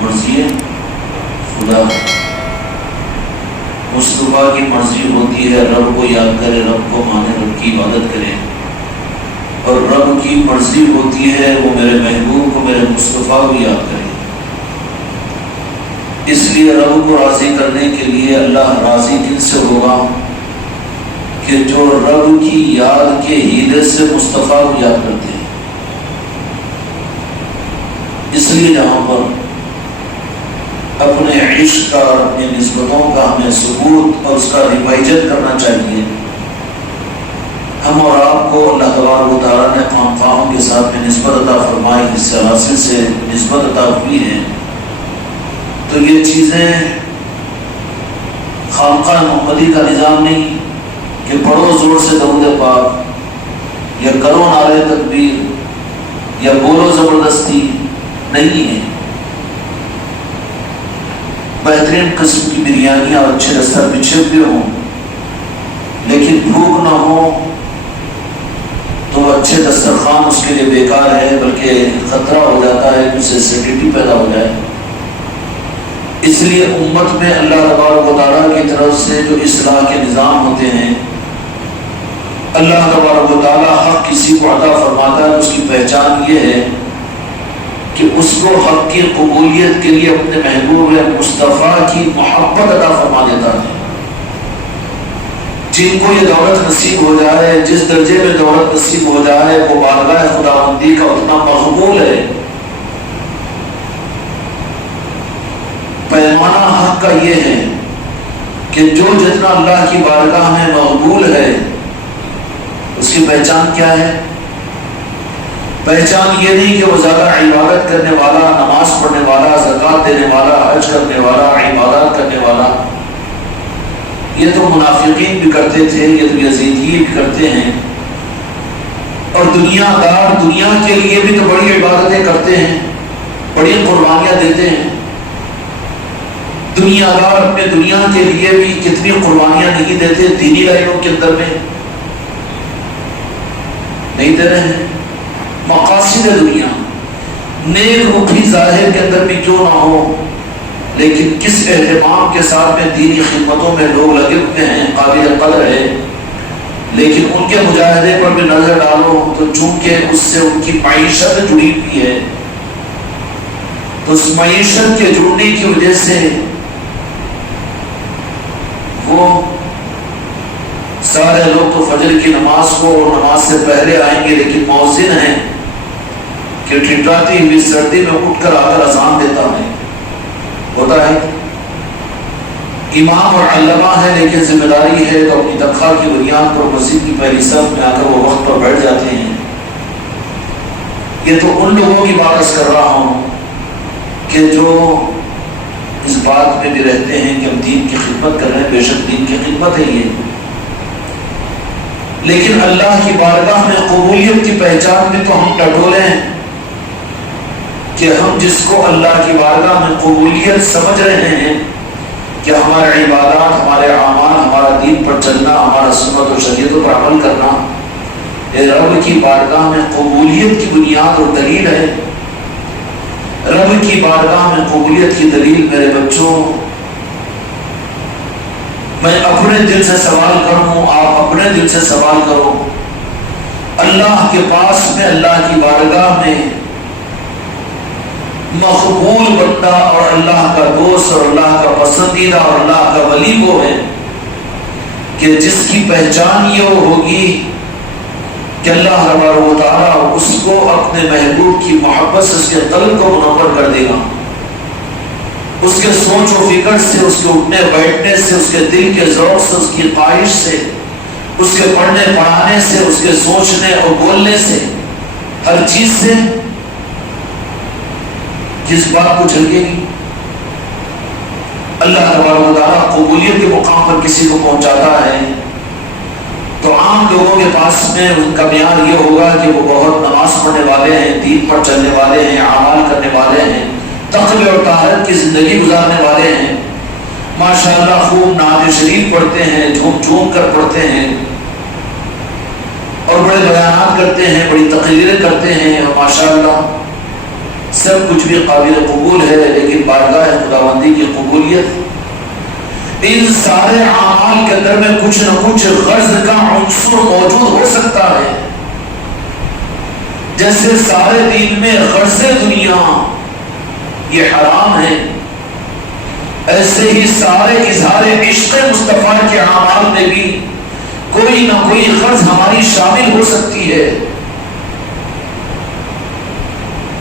مرضی خدا، مصطفیٰ کی مرضی ہوتی ہے رب کو یاد کرے، رب کو مانے، رب کی عبادت کرے، اور رب کی مرضی ہوتی ہے وہ میرے محبوب کو، میرے مصطفیٰ کو یاد کرے۔ اس لیے رب کو راضی کرنے کے لیے اللہ راضی دل سے ہوگا کہ جو رب کی یاد کے ہیلے سے مصطفیٰ کو یاد کرتے ہیں۔ اس لیے جہاں پر اپنے عشق کا، اپنی نسبتوں کا ہمیں ثبوت اور اس کا حفاظت کرنا چاہیے، ہم اور آپ کو اللہ تبارک و تعالیٰ نے خانقاہوں کے ساتھ میں نسبت عطا فرمائی، جس سے حاصل سے نسبت عطا ہوئی ہے، تو یہ چیزیں خانقاہ محمدی کا نظام نہیں کہ پڑھو زور سے درود پاک یا کرو نعرہ تکبیر یا بولو زبردستی، نہیں ہے۔ بہترین قسم کی بریانیاں اور اچھے دستر بچھے ہوئے ہوں لیکن بھوک نہ ہو تو وہ اچھے دسترخوان اس کے لیے بیکار ہے، بلکہ خطرہ ہو جاتا ہے کہ اسے ایسیڈیٹی پیدا ہو جائے۔ اس لیے امت میں اللہ تبارک و تعالیٰ کی طرف سے جو اصلاح کے نظام ہوتے ہیں، اللہ تبارک و تعالیٰ حق کسی کو عطا فرماتا ہے، اس کی پہچان یہ ہے کہ اس کو حق کی قبولیت کے لیے اپنے محبوب مصطفیٰ کی محبت عطا فرما دیتا ہے۔ جن کو یہ دولت نصیب ہو جائے، جس درجے میں دولت نصیب ہو جائے، وہ بارگاہ خداوندی کا اتنا مقبول ہے۔ پیمانہ حق کا یہ ہے کہ جو جتنا اللہ کی بارگاہ میں مقبول ہے، اس کی پہچان کیا ہے؟ پہچان یہ نہیں کہ وہ زیادہ عبادت کرنے والا، نماز پڑھنے والا، زکوٰۃ دینے والا، حج کرنے والا، عبادات کرنے والا۔ یہ تو منافقین بھی کرتے تھے، یہ تو یزیدی بھی کرتے ہیں، اور دنیا دار دنیا کے لیے بھی تو بڑی عبادتیں کرتے ہیں، بڑی قربانیاں دیتے ہیں۔ دنیا دار اپنے دنیا کے لیے بھی کتنی قربانیاں نہیں دیتے دینی لائنوں کے اندر میں، نہیں دے رہے ہیں۔ مقاصد دنیا نیک روپی ظاہر کے اندر بھی کیوں نہ ہو، لیکن کس اہتمام کے ساتھ میں دینی خدمتوں میں لوگ لگے ہوئے ہیں، قابل قدر ہے، لیکن ان کے مجاہدے پر بھی نظر ڈالو تو چونکہ اس سے ان کی معیشت جڑی ہوئی ہے، تو اس معیشت کے جڑنے کی وجہ سے وہ سارے لوگ تو فجر کی نماز کو اور نماز سے پہلے آئیں گے، لیکن مؤذن ہیں کہ ٹھٹھاتی ہوئی سردی میں اٹھ کر آ کر اذان دیتا ہے، ہوتا ہے۔ امام اور علامہ ہے لیکن ذمہ داری ہے تو اپنی تنخواہ کی بنیاد پر مسجد کی پہلی صف میں آ کر وہ وقت پر بیٹھ جاتے ہیں۔ یہ تو ان لوگوں کی بات کر رہا ہوں کہ جو اس بات میں بھی رہتے ہیں کہ ہم دین کی خدمت کر رہے ہیں، بے شک دین کی خدمت ہے یہ، لیکن اللہ کی بارگاہ میں قبولیت کی پہچان بھی تو ہم ٹٹولیں کہ ہم جس کو اللہ کی بارگاہ میں قبولیت سمجھ رہے ہیں کہ ہمارے عبادات، ہمارے اعمال، ہمارا دین پر چلنا، ہمارا سنت و شریعتوں پر عمل کرنا، یہ رب کی بارگاہ میں قبولیت کی بنیاد اور دلیل ہے۔ رب کی بارگاہ میں قبولیت کی دلیل میرے بچوں، میں اپنے دل سے سوال کروں، آپ اپنے دل سے سوال کرو، اللہ کے پاس میں، اللہ کی بارگاہ میں مقبول بندہ اور اللہ کا دوست اور اللہ کا پسندیدہ اور اللہ کا ولی وہ ہے کہ جس کی پہچان یہ ہوگی کہ اللہ تبارک و تعالیٰ اس کو اپنے محبوب کی محبت سے اس کے قلب کو منور کر دے گا، اس کے سوچ و فکر سے، اس کے اٹھنے بیٹھنے سے، اس کے دل کے ذوق سے، اس کی خواہش سے، اس کے پڑھنے پڑھانے سے، اس کے سوچنے اور بولنے سے، ہر چیز سے جس بات کو جھلکے گی اللہ تبارک و تعالیٰ قبولیت کے مقام پر کسی کو پہنچاتا ہے تو عام لوگوں کے پاس میں ان کا معیار یہ ہوگا کہ وہ بہت نماز پڑھنے والے ہیں، دین پر چلنے والے ہیں، اعمال کرنے والے ہیں، تقوی اور طہارت کی زندگی گزارنے والے ہیں، ماشاءاللہ خوب نعت شریف پڑھتے ہیں، جھوم جھوم کر پڑھتے ہیں اور بڑے بیانات کرتے ہیں، بڑی تقریریں کرتے ہیں، اور ماشاءاللہ سب کچھ بھی قابل قبول ہے، لیکن بارگاہ خداوندی کی قبولیت، ان سارے اعمال کے اندر میں کچھ نہ کچھ غرض کا عنصر موجود ہو سکتا ہے۔ جیسے سارے دین میں غرض دنیا یہ حرام ہے، ایسے ہی سارے اظہار عشق مصطفیٰ کے اعمال میں بھی کوئی نہ کوئی غرض ہماری شامل ہو سکتی ہے۔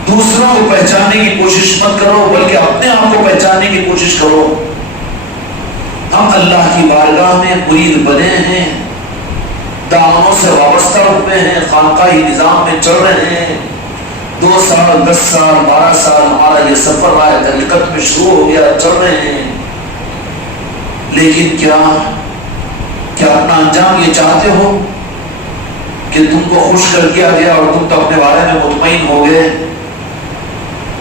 دوسروں کو پہچاننے کی کوشش مت کرو، بلکہ اپنے آپ کو پہچاننے کی کوشش کرو۔ ہم اللہ کی بارگاہ میں مرید بنے ہیں، دامنوں سے وابستہ ہوئے ہیں، خانقاہی نظام میں چل رہے ہیں، 2 سال 10 سال 12 سال ہمارا یہ سفر راہ طریقت میں شروع ہو گیا، چل رہے ہیں، لیکن کیا اپنا انجام یہ چاہتے ہو کہ تم کو خوش کر دیا گیا اور تم تو اپنے بارے میں مطمئن ہو گئے،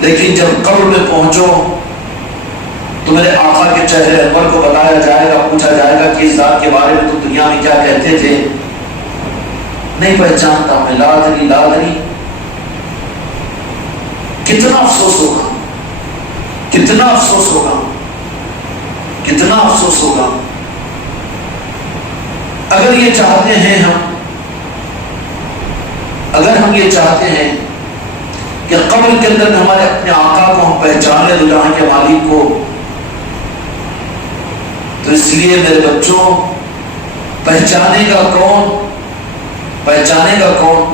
لیکن جب قبر میں پہنچو تو میرے آقا کے چہرے انور کو بتایا جائے گا، پوچھا جائے گا کہ اس ذات کے بارے میں تم دنیا میں کیا کہتے تھے؟ نہیں پہچانتا میں، لا ادری۔ کتنا افسوس ہوگا، کتنا افسوس ہوگا، کتنا افسوس ہوگا۔ اگر یہ چاہتے ہیں اگر ہم یہ چاہتے ہیں کہ قبر کے اندر ہمارے اپنے آقا کو ہم پہچان لیں، دو جہاں کے مالک کو، تو اس لیے میرے بچوں، پہچانے کا کون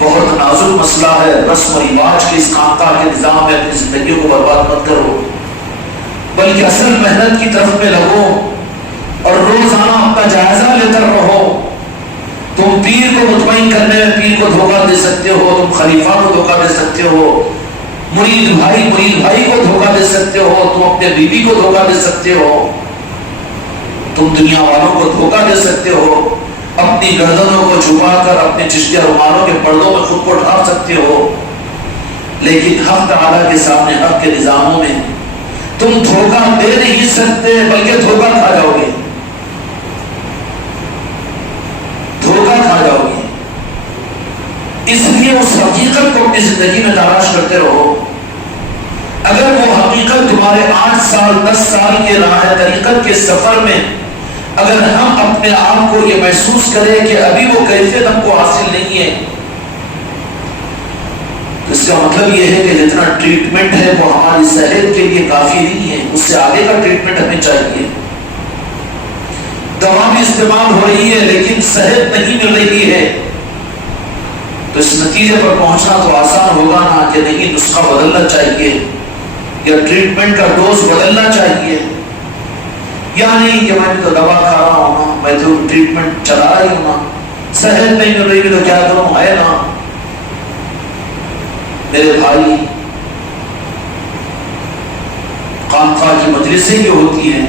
بہت نازک مسئلہ ہے۔ رسم و رواج کے اس خانقاہ کے نظام میں اپنی زندگیوں کو برباد مت کرو، بلکہ اصل محنت کی طرف میں لگو اور روزانہ اپنا جائزہ لے کر رہو۔ تم پیر کو مطمئن کرنے میں پیر کو دھوکہ دے سکتے ہو، تم خلیفہ کو دھوکہ دے سکتے ہو، مرید بھائی کو دھوکہ دے سکتے ہو، تم اپنے بیوی کو دھوکہ دے سکتے ہو، تم دنیا والوں کو دھوکہ دے سکتے ہو، اپنی گردنوں کو چھپا کر اپنے چشتیہ رومالوں کے پردوں میں خود کو ڈھانپ سکتے ہو، لیکن حق تعالیٰ کے سامنے، حق کے نظاموں میں تم دھوکہ دے نہیں سکتے، بلکہ دھوکہ کھا جاؤ گے، دھوکہ کھا جاؤ گے۔ اس لیے اس حقیقت کو اپنی زندگی میں تلاش کرتے رہو۔ اگر وہ حقیقت تمہارے 8 سال 10 سال کے راہ طریقت کے سفر میں اگر ہم اپنے آپ کو یہ محسوس کریں کہ ابھی وہ کیفیت ہم کو حاصل نہیں ہے، تو اس کا مطلب یہ ہے کہ جتنا ٹریٹمنٹ ہے وہ ہماری صحت کے لیے کافی نہیں ہے، اس سے آگے کا ٹریٹمنٹ ہمیں چاہیے۔ دوا بھی استعمال ہو رہی ہے لیکن صحت نہیں مل رہی ہے، تو اس نتیجے پر پہنچنا تو آسان ہوگا نا کہ نہیں، نسخہ بدلنا چاہیے یا ٹریٹمنٹ کا ڈوز بدلنا چاہیے، یا نہیں کہ میں تو دوا کھا رہا ہوں نا، میں تو ٹریٹمنٹ چلا رہی ہوں نا، صحت نہیں مل رہی تو کیا کروں، ہے نا۔ میرے بھائی، خانقاہ کی مجلسیں جو ہوتی ہیں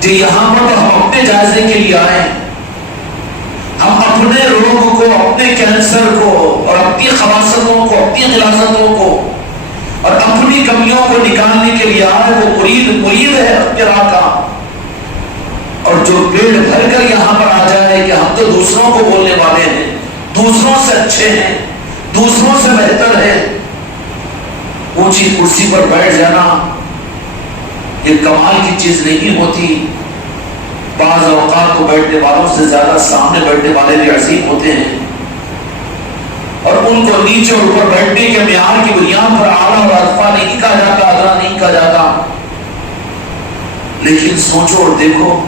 کہ یہاں پر ہم اپنے جائزے کے لیے آئے، ہم اپنے روگ کو، اپنے کینسر کو اور اپنی خباثتوں کو، اپنی غلاظتوں کو اور اپنی کمیوں کو نکالنے کے لیے آئے۔ وہ مرید ہے اپنے راہ کا، اور جو پیٹ بھر کر یہاں پر آ جائے کہ ہم تو دوسروں کو بولنے والے ہیں، دوسروں سے اچھے ہیں، دوسروں سے بہتر ہے، اونچی کرسی پر بیٹھ جانا یہ کمال کی چیز نہیں ہوتی۔ بعض اوقات تو بیٹھنے والوں سے زیادہ سامنے بیٹھنے والے بھی عظیم ہوتے ہیں، اور ان کو نیچے اور اوپر بیٹھنے کے معیار کی بنیاد پر اعلیٰ اور ارفع نہیں کہا جاتا، ادنا نہیں کہا جاتا، لیکن سوچو اور دیکھو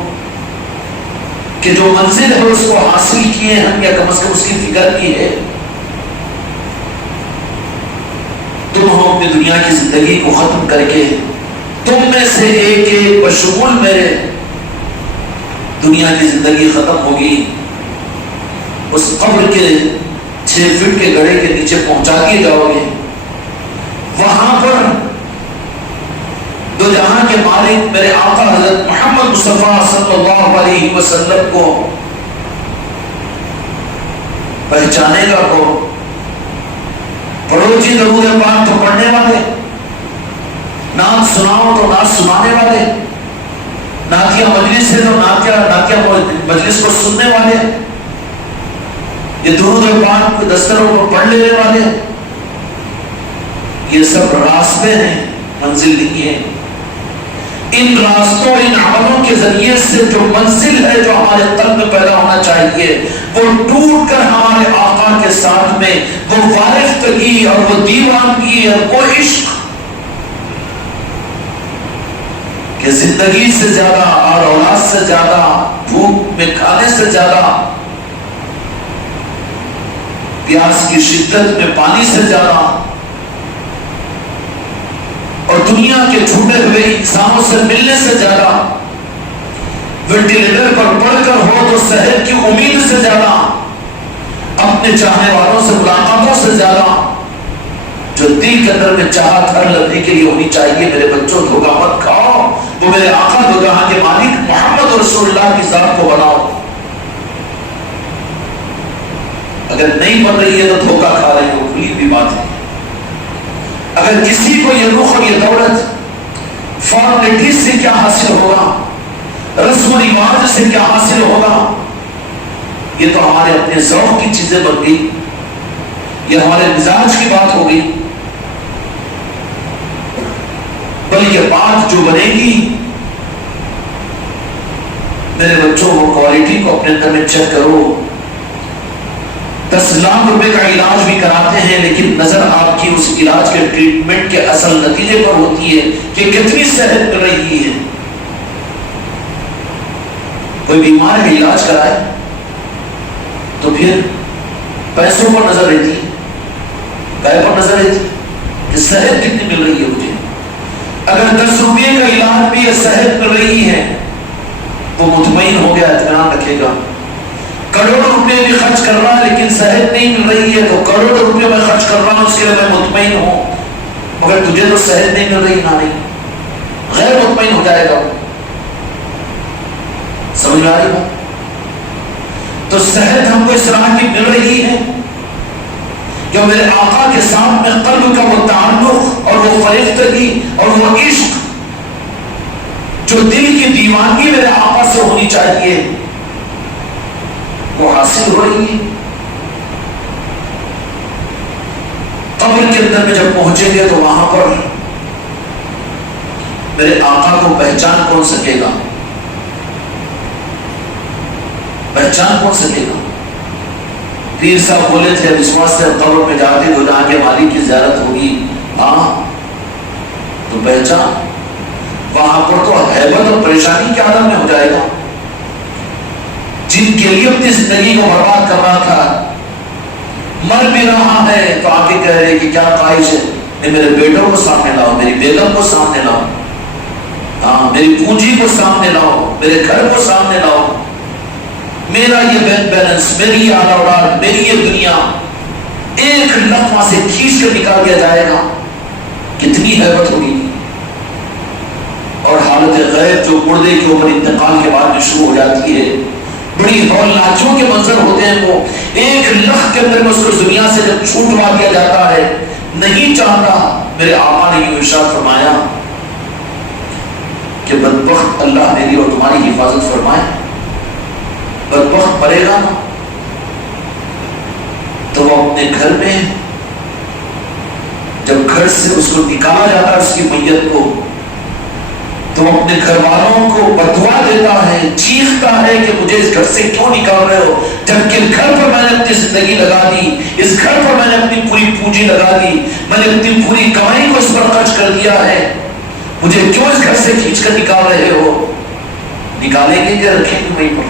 کہ جو منزل ہے اس کو حاصل کیے ہم، یا کم از کم اس کی فکر کی ہے۔ تم ہو اپنی دنیا کی زندگی کو ختم کر کے، تم میں سے ایک بشمول میرے دنیا کی زندگی ختم ہوگی، اس قبر کے 6 فٹ کے گڑھے کے نیچے پہنچا دیے جاؤ گے، وہاں پر دو جہاں کے مالک میرے آقا حضرت محمد مصطفیٰ صلی اللہ علیہ وسلم کو پہچانے گا کون؟ پڑھو جی درود پاک تو پڑھنے والے، نعت سناؤ تو نعت سنانے والے، نعتیہ مجلس ہے تو نعتیہ مجلس کو سننے والے، یہ درود پاک دستروں کو پڑھ لینے والے، یہ سب راستے ہیں، منزل نہیں ہے۔ ان راستوں، ان عملوں کے ذریعے سے جو منزل ہے جو ہمارے قلب میں پیدا ہونا چاہیے، وہ ٹوٹ کر ہمارے آقا کے ساتھ میں وہ وارفتگی اور وہ دیوانگی اور وہ عشق کہ زندگی سے زیادہ اور اولاد سے زیادہ، بھوک میں کھانے سے زیادہ، پیاس کی شدت میں پانی سے زیادہ، اور دنیا کے چھوٹے ہوئے انسانوں سے ملنے سے زیادہ، وینٹیلیٹر پر پڑھ کر ہو تو صحت کی امید سے زیادہ، اپنے چاہنے والوں سے ملاقاتوں سے زیادہ، جو دل کے اندر میں چاہت ہر لمحے کے لیے ہونی چاہیے، میرے بچوں دھوکہ مت کھاؤ، وہ میرے آقا دھوکہ کے مالک محمد رسول اللہ کی ذات کو بناؤ۔ اگر نہیں بن رہی ہے تو دھوکہ کھا رہی ہو، کھلی بھی بات ہے۔ اگر کسی کو یہ رخ اور یہ دولت فارمیلٹیز سے کیا حاصل ہوگا، رسم و رواج سے کیا حاصل ہوگا، یہ تو ہمارے اپنے ذوق کی چیزیں بن گئی، یہ ہمارے مزاج کی بات ہو گئی۔ بلکہ بات جو بنے گی، میرے بچوں وہ کوالٹی کو اپنے اندر میں چیک کرو۔ 10 لاکھ روپے کا علاج بھی کراتے ہیں، لیکن نظر آپ کی اس علاج کے ٹریٹمنٹ کے اصل نتیجے پر ہوتی ہے کہ کتنی صحت مل رہی ہے۔ کوئی بیمار کا علاج کرائے تو پھر پیسوں پر نظر رہتی ہے، گائے پر نظر رہتی ہے کہ صحت کتنی مل رہی ہے مجھے۔ اگر 10 روپے کا علاج بھی صحت مل رہی ہے تو مطمئن ہو گیا، اطمینان رکھے گا۔ کروڑوں روپے بھی خرچ کر رہا ہے لیکن صحت نہیں مل رہی ہے تو کروڑوں روپے میں خرچ کر رہا ہوں، اس کے لیے میں مطمئن ہوں، مگر تجھے تو صحت نہیں مل رہی، نہ نہیں، غیر مطمئن ہو جائے گا۔ سمجھ میں آ رہی بات؟ تو صحت ہم کو اس طرح کی مل رہی ہے جو میرے آقا کے ساتھ میں قلب کا وہ تعلق اور وہ فرفتگی اور وہ عشق جو دل کی دیوانگی میرے آقا سے ہونی چاہیے وہ حاصل ہو رہی ہے۔ قبر کے اندر میں جب پہنچیں گے تو وہاں پر میرے آقا کو پہچان کون سکے گا؟ پہچان کون سکے گا؟ پیر صاحب بولے تھے وشواس سے قبر میں جاتے تو جہاں کے مالک کی زیارت ہوگی، ہاں تو پہچان وہاں پر تو ہیبت اور پریشانی کے عالم میں ہو جائے گا۔ جن کے لیے اپنی زندگی کو برباد کر رہا تھا مر بھی رہا ہے تو آگے کہہ رہے کہ کیا خواہش ہے، میرے بیٹوں کو سامنے لاؤ، میری بیگم کو سامنے لاؤ، ہاں میری پونجی کو سامنے لاؤ، میرے گھر کو سامنے لاؤ، میرا یہ بینک بیلنس، میری یہ اولاد، میری یہ دنیا ایک لمحہ سے کھینچ کر نکال دیا جائے گا۔ کتنی ہیبت ہوگی۔ اور حالت غیب جو مردے کے اوپر انتقال کے بعد میں شروع ہو جاتی ہے، بڑی ہولناکیوں کے منظر ہوتے ہیں، وہ ایک لمحہ کے اندر میں اس کو دنیا سے جب چھوٹوا دیا جاتا ہے، نہیں چاہتا۔ میرے آقا نے یہ ارشاد فرمایا کہ بدبخت اللہ میری اور تمہاری حفاظت فرمائے، بدبخت مرے گا نا تو وہ اپنے گھر میں جب گھر سے اس کو نکالا جاتا ہے، اس کی میت کو، تو اپنے گھر والوں کو بددعا دیتا ہے، چیختا ہے کہ مجھے اس گھر سے کیوں نکال رہے ہو، جبکہ گھر پر میں نے اپنی زندگی لگا دی، اس گھر پر میں نے اپنی پوری پونجی لگا دی، میں نے اپنی پوری کمائی کو اس پر خرچ کر دیا ہے، مجھے کیوں اس گھر سے کھینچ کر نکال رہے ہو؟ نکالیں گے کہ رکھیں گے وہیں پر؟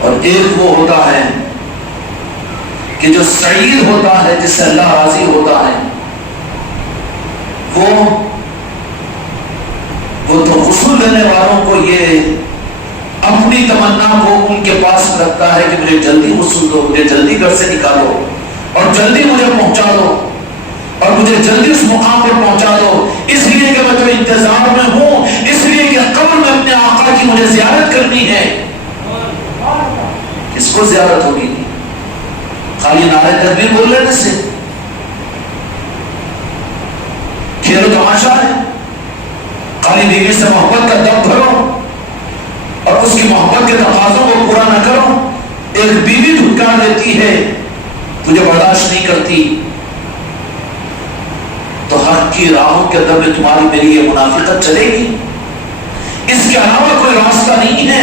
اور ایک وہ ہوتا ہے کہ جو سعید ہوتا ہے، جس سے اللہ راضی ہوتا ہے، وہ تو غسل لینے والوں کو یہ اپنی تمنا کو ان کے پاس رکھتا ہے کہ مجھے جلدی غسل دو، مجھے جلدی گھر سے نکالو اور جلدی مجھے پہنچا دو اور مجھے جلدی اس مقام پر پہنچا دو، اس لیے کہ میں تو انتظار میں ہوں، اس لیے کہ قبر میں اپنے آقا کی مجھے زیارت کرنی ہے۔ کس کو زیارت ہوگی؟ خالی نعرہ تکبیر بول لینے سے؟ کھیل و تماشا ہے؟ خالی بیوی سے محبت کا دم بھرو اور اس کی محبت کے تقاضوں کو پورا نہ کرو؟ ایک بیوی دھکار دیتی ہے، تجھے برداشت نہیں کرتی، کی راہوں کے اندر میں تمہاری میری یہ منافقت چلے گی؟ اس کے علاوہ کوئی راستہ نہیں ہے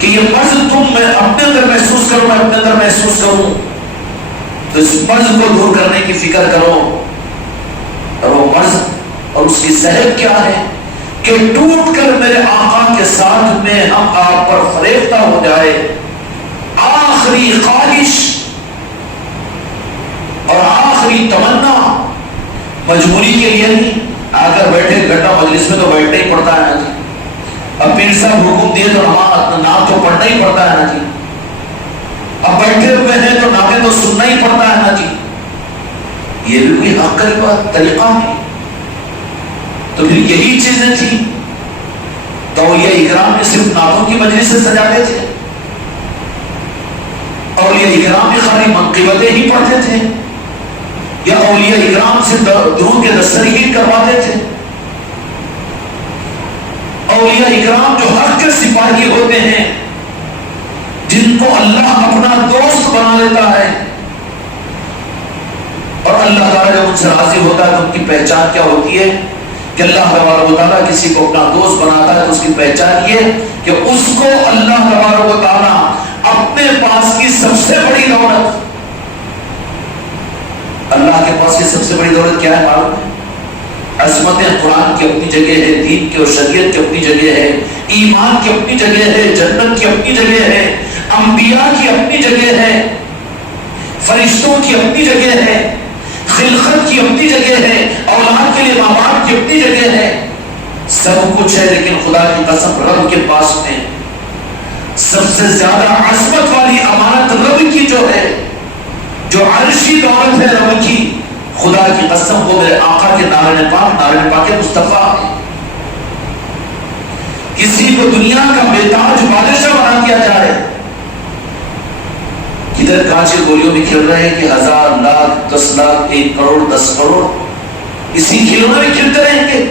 کہ یہ مرض میں اپنے اندر محسوس کروں، میں اپنے اندر محسوس کروں، تو اس مرض کو دور کرنے کی فکر کرو۔ اور وہ مرض اور اس کی صحت کیا ہے کہ ٹوٹ کر میرے آقا کے ساتھ میں ہم آپ پر فریفتہ ہو جائے۔ آخری خواہش اور آخری تمنا مجبوری کے لیے نہیں، آ کر بیٹھے گھنٹہ مجلس میں تو بیٹھنا ہی پڑتا ہے نا جی، اب پیر صاحب حکم دیے تو نام تو پڑھنا ہی پڑتا ہے نا جی، اب بیٹھے ہوئے ہیں تو نامے تو سننا ہی پڑتا ہے نا جی، یہ بھی کوئی عقل کا طریقہ ہے؟ تو پھر یہی چیزیں تھی تو یہ اکرام میں صرف نعتوں کی مجلس سے سجاتے تھے، اولیاء اکرام میں خالی منقبتیں ہی پڑھتے تھے، یا اولیاء اکرام سے درود کے دسترگیر کرواتے تھے؟ اولیاء اکرام جو حق کے سپاہی ہوتے ہیں، جن کو اللہ اپنا دوست بنا لیتا ہے، اور اللہ تعالیٰ جب ان سے راضی ہوتا ہے تو ان کی پہچان کیا ہوتی ہے کہ اللہ تبارک و تعالیٰ کسی کو اپنا دوست بناتا ہے تو اس کی پہچان یہ کہ اس کو اللہ تبارک و تعالیٰ اپنے پاس کی سب سے بڑی دولت، اللہ کے پاس کی سب سے بڑی دولت کیا ہے معلوم ہے؟ عظمت قرآن کی اپنی جگہ ہے، دین کی اور شریعت کی اپنی جگہ ہے، ایمان کی اپنی جگہ ہے، جنت کی اپنی جگہ ہے، انبیاء کی اپنی جگہ ہے، فرشتوں کی اپنی جگہ ہے، خلقت کی اپنی جگہ ہے، اولاد کے لیے ماں باپ کی اپنی جگہ ہے، سب کچھ ہے، لیکن خدا کی قسم رب کے پاس میں سب سے زیادہ عظمت والی امانت رب کی جو ہے، جو عرشی دولت ہے رب کی، خدا کی قسم کو میرے آقا کے نارن پاک مصطفیٰ ہے۔ کسی کو دنیا کا بیتاج بادشاہ بنا دیا جائے، کدھر کانچ کے گولیوں میں کھیل رہے ہیں کہ 1000 لاکھ 10 لاکھ 1 کروڑ 10 کروڑ اسی کھیلوں میں کھیلتے رہیں گے۔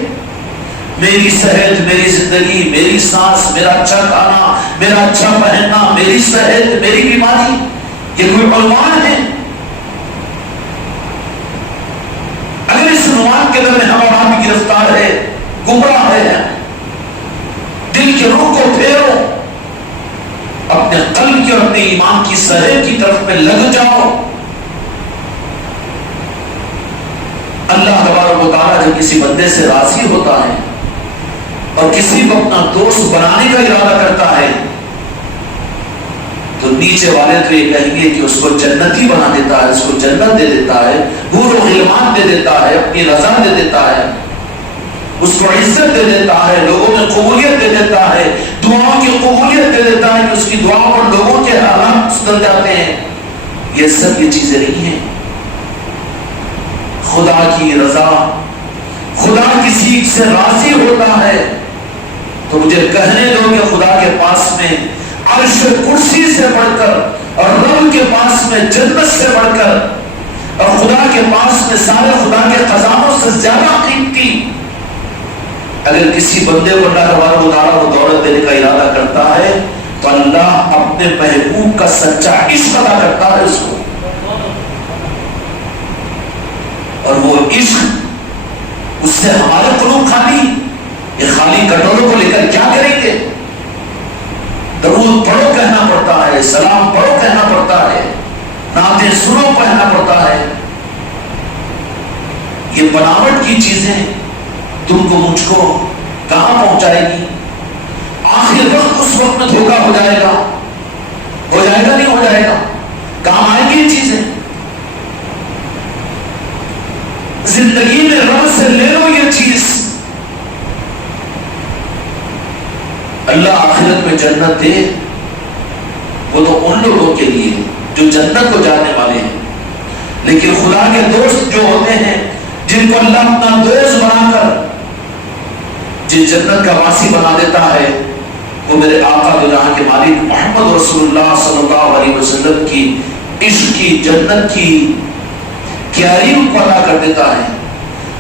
میری صحت، میری زندگی، میری سانس، میرا اچھا کھانا، میرا اچھا پہننا، میری صحت، میری بیماری، یہ کوئی عنوان ہے؟ اگر اس عنوان کے اندر میں ہمارا بھی گرفتار ہے، گمراہ ہے، دل کے رخ کو پھیرو، اپنے قلب کی اور اپنے ایمان کی صحت کی طرف میں لگ جاؤ۔ اللہ تبارک و تعالیٰ جب کسی بندے سے راضی ہوتا ہے اور کسی کو اپنا دوست بنانے کا ارادہ کرتا ہے تو نیچے والے تو یہ کہیں گے کہ اس کو جنتی بنا دیتا ہے، اس کو جنت دے دیتا ہے، حور و غلمان دے دیتا ہے، اپنی رضا دے دیتا ہے، اس کو عزت دے دیتا ہے، لوگوں میں قبولیت دے دیتا ہے، دعاؤں کی قبولیت دے دیتا ہے کہ اس کی دعاؤں پر لوگوں کے حالات بدل جاتے ہیں۔ یہ سب یہ چیزیں نہیں ہیں۔ خدا کی رضا، خدا کسی سے راضی ہوتا ہے تو مجھے کہنے دو کہ خدا کے پاس میں عرش کرسی سے بڑھ کر اور رب کے پاس میں جنت سے بڑھ کر اور خدا کے پاس میں سارے خدا کے خزانوں سے زیادہ قیمتی اگر کسی بندے کو اللہ تبارک و تعالیٰ کو دولت دینے کا ارادہ کرتا ہے تو اللہ اپنے محبوب کا سچا عشق ادا کرتا ہے اس کو، اور وہ عشق اس سے ہمارے قلوب خالی، یہ خالی کٹوروں کو لے کر کیا کریں گے؟ درود پڑھو کہنا پڑتا ہے، سلام پڑھو کہنا پڑتا ہے، نعتیں سنو کہنا پڑتا ہے۔ یہ بناوٹ کی چیزیں تم کو مجھ کو کہاں پہنچائے گی؟ آخر وقت اس وقت میں دھوکہ ہو جائے گا نہیں ہو جائے گا؟ کام آئیں گی یہ چیزیں؟ زندگی میں رب سے لے لو یہ چیز، اللہ آخرت میں جنت دے، وہ تو ان لوگوں کے لیے جو جنت کو جانے والے ہیں، لیکن خدا کے دوست جو ہوتے ہیں جن کو اللہ اپنا دوست بنا کر جن جنت کا واسی بنا دیتا ہے، وہ میرے آقا دو جہاں کے مالک محمد رسول اللہ صلی اللہ علیہ وسلم کی عشق کی جنت کی کیاری ان کو عطا کر دیتا ہے۔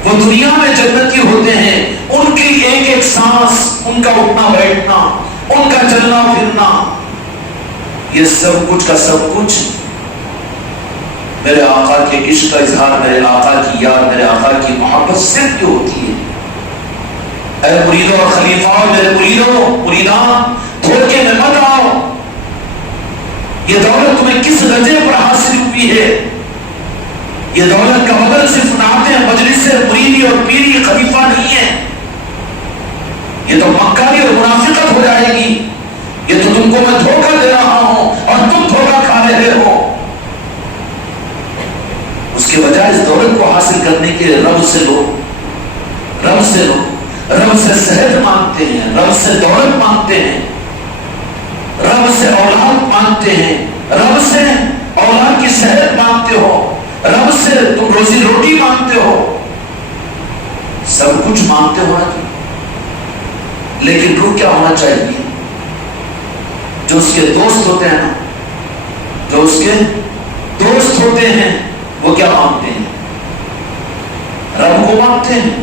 وہ دنیا میں جنت کی ہوتے ہیں، ان کی ایک ایک سانس، ان کا اٹھنا بیٹھنا، ان کا چلنا پھرنا، یہ سب کچھ کا سب کچھ میرے آقا کے عشق کا اظہار، میرے آقا کی یاد، میرے آقا کی محبت صرف یہ ہوتی ہے۔ اے مریدوں اور خلیفہ، میرے مریدوں مریدان، دھوکے میں مت آؤ۔ یہ دولت تمہیں کس درجے پر حاصل ہوئی ہے؟ یہ دولت کا بدل صرف نعتیں، مجلس مریدی اور پیری خلیفہ نہیں ہے۔ یہ تو مکاری اور منافقت ہو جائے گی۔ یہ تو تم کو میں دھوکہ دے رہا ہوں اور تم دھوکہ کھا رہے ہو۔ اس کے بجائے اس دولت کو حاصل کرنے کے لیے رب سے لو، رب سے لو، رب سے صحت مانگتے ہیں، رب سے دولت مانگتے ہیں، رب سے اولاد مانگتے ہیں، رب سے اولاد کی صحت مانگتے ہو، رب سے تم روزی روٹی مانگتے ہو، سب کچھ مانگتے ہو نا تم، لیکن روح کیا ہونا چاہیے؟ جو اس کے دوست ہوتے ہیں نا، جو اس کے دوست ہوتے ہیں وہ کیا مانگتے ہیں؟ رب کو مانگتے ہیں،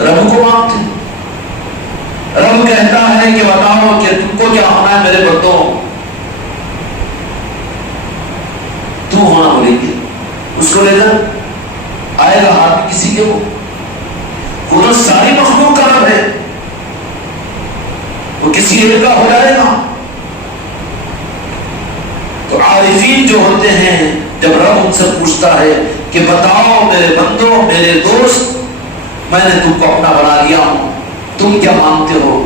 رب کو مانگتے ہیں۔ رب کہتا ہے کہ بتاؤ کہ تم کو کیا ہونا ہے میرے بندوں؟ تو ہونا بولیں گے، اس کو لے کر آئے گا ہاتھ میں کسی کے وہ تو ساری مخلوق کا رب ہے، وہ کسی ایک کا ہو جائے گا۔ تو عارفین جو ہوتے ہیں، جب رب ان سے پوچھتا ہے کہ بتاؤ میرے بندوں، میرے دوست، میں نے تم کو اپنا بنا لیا ہوں، تم کیا مانگتے ہو؟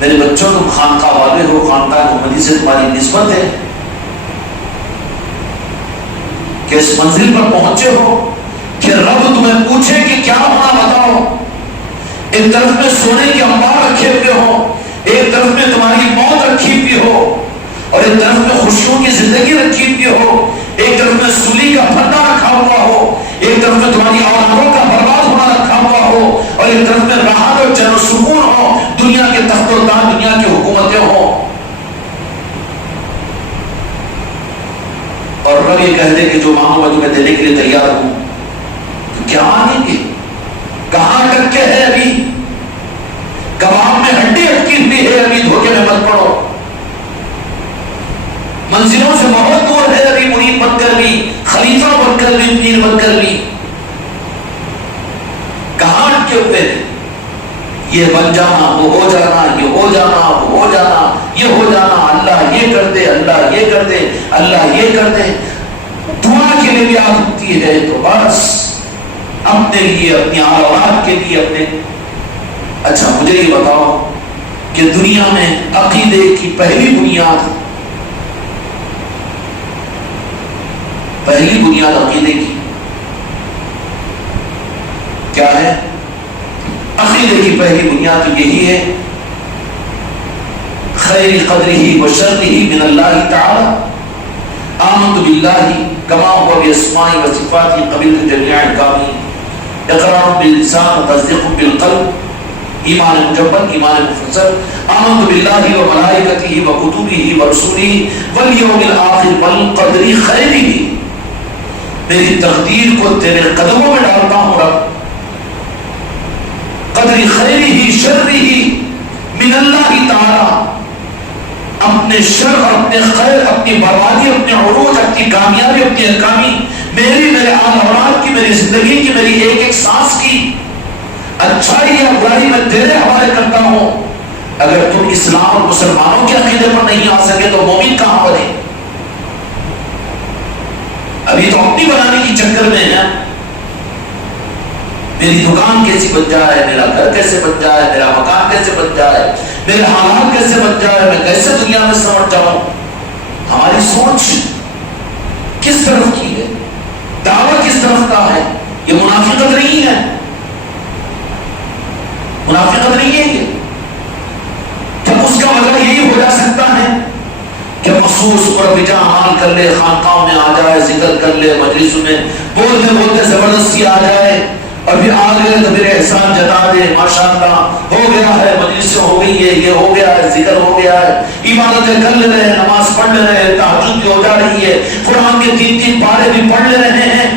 میرے بچوں تم خانقاہ والے ہو، خانقاہ محمدی سے تمہاری نسبت ہے کہ اس منزل پر پہنچے ہو کہ رب تمہیں پوچھے کہ کیا ہونا بتاؤ۔ ایک طرف میں سونے کے انبار رکھے ہوئے ہو، ایک طرف میں تمہاری موت رکھی ہوئی ہو، اور ایک طرف میں خوشیوں کی زندگی رکھی ہوئی ہو، ایک طرف میں سولی کا پھندا رکھا ہوا ہو، ایک طرف میں تمہاری اولادوں کا برباد ہونا رکھا ہوا ہو، اور ایک طرف میں راحت اور چین و سکون ہو، دنیا کے تخت و تاج، دنیا کی حکومتیں ہوں، اور رب یہ کہہ دے کہ جو مانگو میں تمہیں دینے کے لیے تیار ہوں، تو کیا مانگیں گے؟ کہاں اٹک کے ہے ابھی؟ کباب میں ہڈی اٹکی ہوئی ہے، ابھی دھوکے میں مت پڑو۔ منزلوں سے بہت دور ہے ابھی، مرید بن کر بھی، خلیفہ بن کر بھی، پیر بن کر بھی کہاں اٹکے ہوئے ہیں؟ یہ بن جانا، وہ ہو جانا، یہ ہو جانا، وہ ہو جانا، یہ ہو جانا، اللہ یہ کر دے، اللہ یہ کر دے، اللہ یہ کر دے۔ دعا کے لیے بھی یاد ہوتی ہے تو بس اپنے لیے، اپنی اولاد کے لیے، اپنے۔ اچھا مجھے یہ بتاؤ کہ دنیا میں عقیدے کی پہلی بنیاد عقیدے کی کیا ہے؟ عقیدے کی پہلی بنیاد تو یہی ہے، خیر قدرہ و شرہ من اللہ تعالی، آمنت باللہ کما هو باسماء و صفات قبلت جميع احکامہ، اقرار باللسان و تصدیق بالقلب، ایمان مجبر، ایمان مفصل، آمنت باللہ و ملائکتہ و کتبہ و رسولہ والیوم الآخر والقدر خیرہ۔ میری تقدیر کو تیرے قدموں میں ڈالتا ہوں رب، قدر خیرہ شرہ من اللہ تعالی، اپنے شر، اپنے خیر، اپنی بربادی، اپنے عروج، اپنی کامیابی، اپنی ناکامی، میری، میرے آل اولاد کی، میری زندگی کی، میری ایک ایک سانس کی اچھائی یا برائی میں تیرے حوالے کرتا ہوں۔ اگر تم اسلام اور مسلمانوں کے عقیدے پر نہیں آ سکے تو مومن کہاں بنے؟ ابھی تو اپنی بنانے کی چکر میں ہے، میری دکان کیسی بن جائے، میرا گھر کیسے بن جائے، میرا مکان کیسے بن جائے، میرے حالات کیسے بن جائے، میں کیسے دنیا میں سمجھ جاؤں۔ ہماری سوچ کس طرف کی ہے؟ دعویٰ کس طرف کا ہے؟ یہ منافقت نہیں ہے، منافقت نہیں ہے یہ۔ جب اس کا مطلب یہی ہو جا سکتا ہے کہ مخصوص اور بجا عمال کر لے، خانقاہوں میں آ جائے، ذکر کر لے، مجلسوں میں بولتے بولتے زبردستی آ جائے، اور پھر آ گئے تو پھر احسان جتا دے، ماشاءاللہ ہو گیا ہے، مجلسیں ہو گئی ہے، یہ ہو گیا ہے، ذکر ہو گیا ہے، عبادتیں کر لے رہے ہیں، نماز پڑھ لے رہے ہیں، تہجد بھی ہو جا رہی ہے، قرآن کے 3 پارے بھی پڑھ لے رہے ہیں۔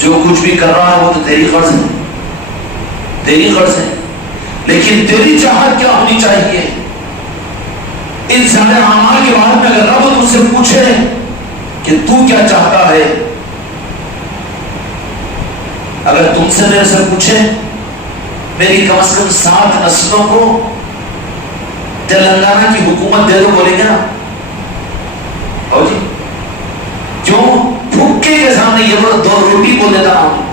جو کچھ بھی کر رہا ہے وہ تو تیری غرض ہے، تیری غرض ہے، لیکن تیری چاہت کیا ہونی چاہیے؟ ان سارے اعمال کے بعد میں اگر رب تم سے پوچھے کہ تو کیا چاہتا ہے، اگر تم سے میرے سے پوچھے میری کم از کم 7 نسلوں کو تلنگانہ کی حکومت دے دو، بولیں گے نا؟ او جی کیوں؟ بھوکے کے سامنے یہ بڑا 2 روٹی کو دیتا ہوں،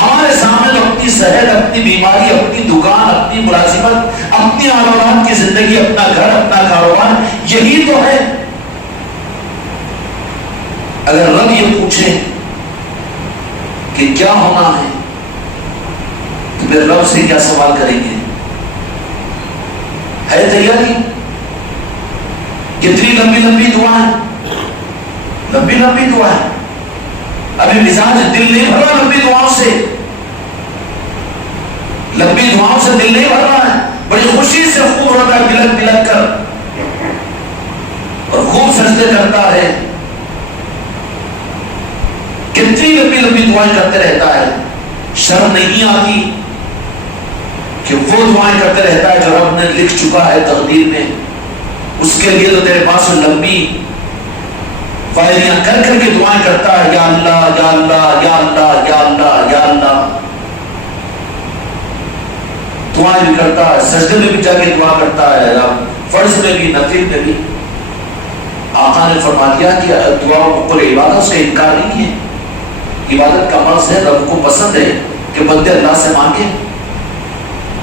ہمارے سامنے تو اپنی صحت، اپنی بیماری، اپنی دکان، اپنی ملازمت، اپنی اولاد کی زندگی، اپنا گھر، اپنا کاروبار، یہی تو ہے۔ اگر رب یہ پوچھے کہ کیا ہونا ہے تو پھر رب سے کیا سوال کریں گے؟ ہے تیاری؟ کتنی لمبی لمبی دعائیں، لمبی لمبی دعائیں، ابھی مزاج دل نہیں بھر رہا لمبی دعاؤں سے، لمبی دعاؤں سے دل نہیں بھر رہا ہے، بڑی خوشی سے خوب روتا ہے بلک بلک کر اور خوب سجدے کرتا ہے، کتنی لمبی لمبی دعائیں کرتے رہتا ہے، شرم نہیں آتی کہ وہ دعائیں کرتے رہتا ہے جو رب نے لکھ چکا ہے تقدیر میں، اس کے لیے تو تیرے پاس لمبی وائلیاں کر کر کے دعائیں کرتا ہے، یا اللہ یا اللہ یا اللہ یا اللہ یا اللہ، دعائیں بھی کرتا ہے، سجدے میں بھی جا کے دعا کرتا ہے، فرض میں بھی نفل میں بھی۔ آقا نے فرما دیا کہ دعا مقبول عبادت، اس کا انکار نہیں ہے، عبادت کا مرض ہے، رب کو پسند ہے کہ بندے اللہ سے مانگے،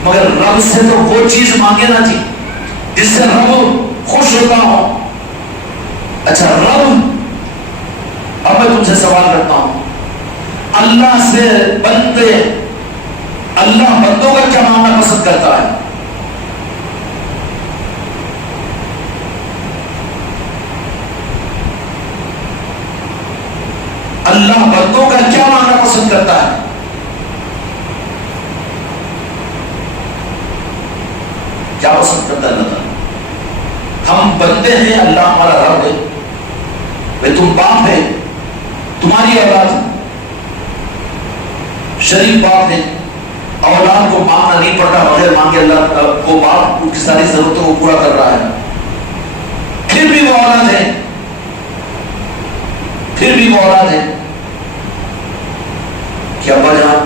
مگر رب سے تو وہ چیز مانگے نا جی جس سے رب خوش ہوتا ہو۔ اچھا رب، اب میں تم سے سوال کرتا ہوں، اللہ سے بندے، اللہ بندوں کا کیا مانگنا پسند کرتا ہے؟ اللہ بندوں کا کیا مانگنا پسند کرتا ہے؟ کیا پسند کرتا ہے اللہ تعالیٰ؟ ہم بندے ہیں، اللہ ہمارا رب ہے، بھائی تم باپ ہے، تمہاری اولاد شریف باپ ہے، اولاد کو مانگنا نہیں پڑتا، بغیر مانگے اللہ وہ باپ ان کی ساری ضرورتوں کو پورا کر رہا ہے، پھر بھی وہ اولاد ہے، پھر بھی وہ اولاد ہے کہ ابا جان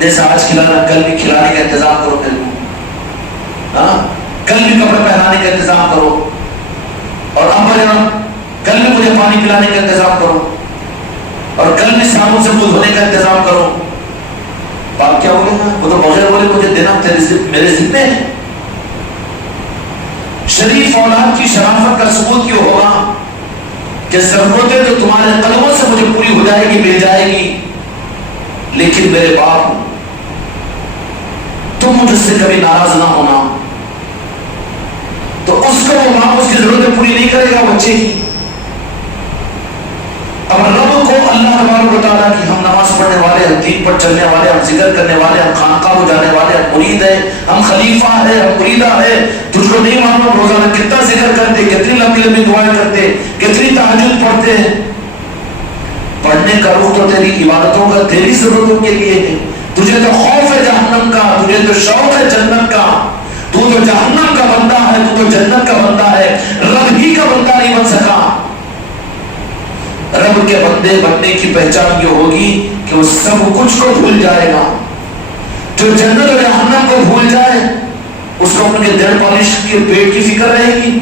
جیسا آج کھلانا کل بھی کھلانے کا انتظام کرو، میرے کو کل بھی کپڑے پہنانے کا انتظام کرو، اور ابا جان کل بھی مجھے پانی پلانے کا انتظام کرو، اور کل بھی صابن سے منہ دھونے کا انتظام کرو۔ باپ کیا بولے گا؟ وہ تو بغیر بولے مجھے دینا میرے ذمے ہے۔ شریف اولاد کی شرافت کا ثبوت کیوں ہوگا کہ ضرورتیں تو تمہارے قدموں سے مجھے پوری ہو جائے گی، مل جائے گی، لیکن میرے باپ تم مجھ سے کبھی ناراض نہ ہونا، تو اس کو وہ باپ اس کی ضرورتیں پوری نہیں کرے گا بچے کی۔ اب رب کو اللہ تبارک و تعالیٰ کی، ہم نماز پڑھنے والے، ہم دین پر چلنے والے، ہم ذکر کرنے والے، ہم خانقاہ کو جانے والے، ہم مرید ہیں، ہم خلیفہ ہیں، ہم مریدہ ہیں، تجھ کو نہیں معلوم روزانہ کتنا ذکر کرتے، کتنی لمبی لمبی دعائیں کرتے، کتنی تہجد پڑھتے ہیں۔ پڑھنے کا رخ تو تیری عبادتوں کا تیری ضرورتوں کے لیے ہے، تجھے تو خوف ہے جہنم کا، تجھے تو شوق ہے جنت کا، تو جہنم کا بندہ ہے، تو جنت کا بندہ ہے، رب ہی کا بندہ نہیں بن سکا۔ رب کے بندے بننے کی پہچان یہ ہوگی کہ وہ سب کچھ کو بھول جائے گا، جو جنت اور جہنم کو بھول جائے اس کو اپنے دل پالش کے پیٹ کی فکر رہے گی،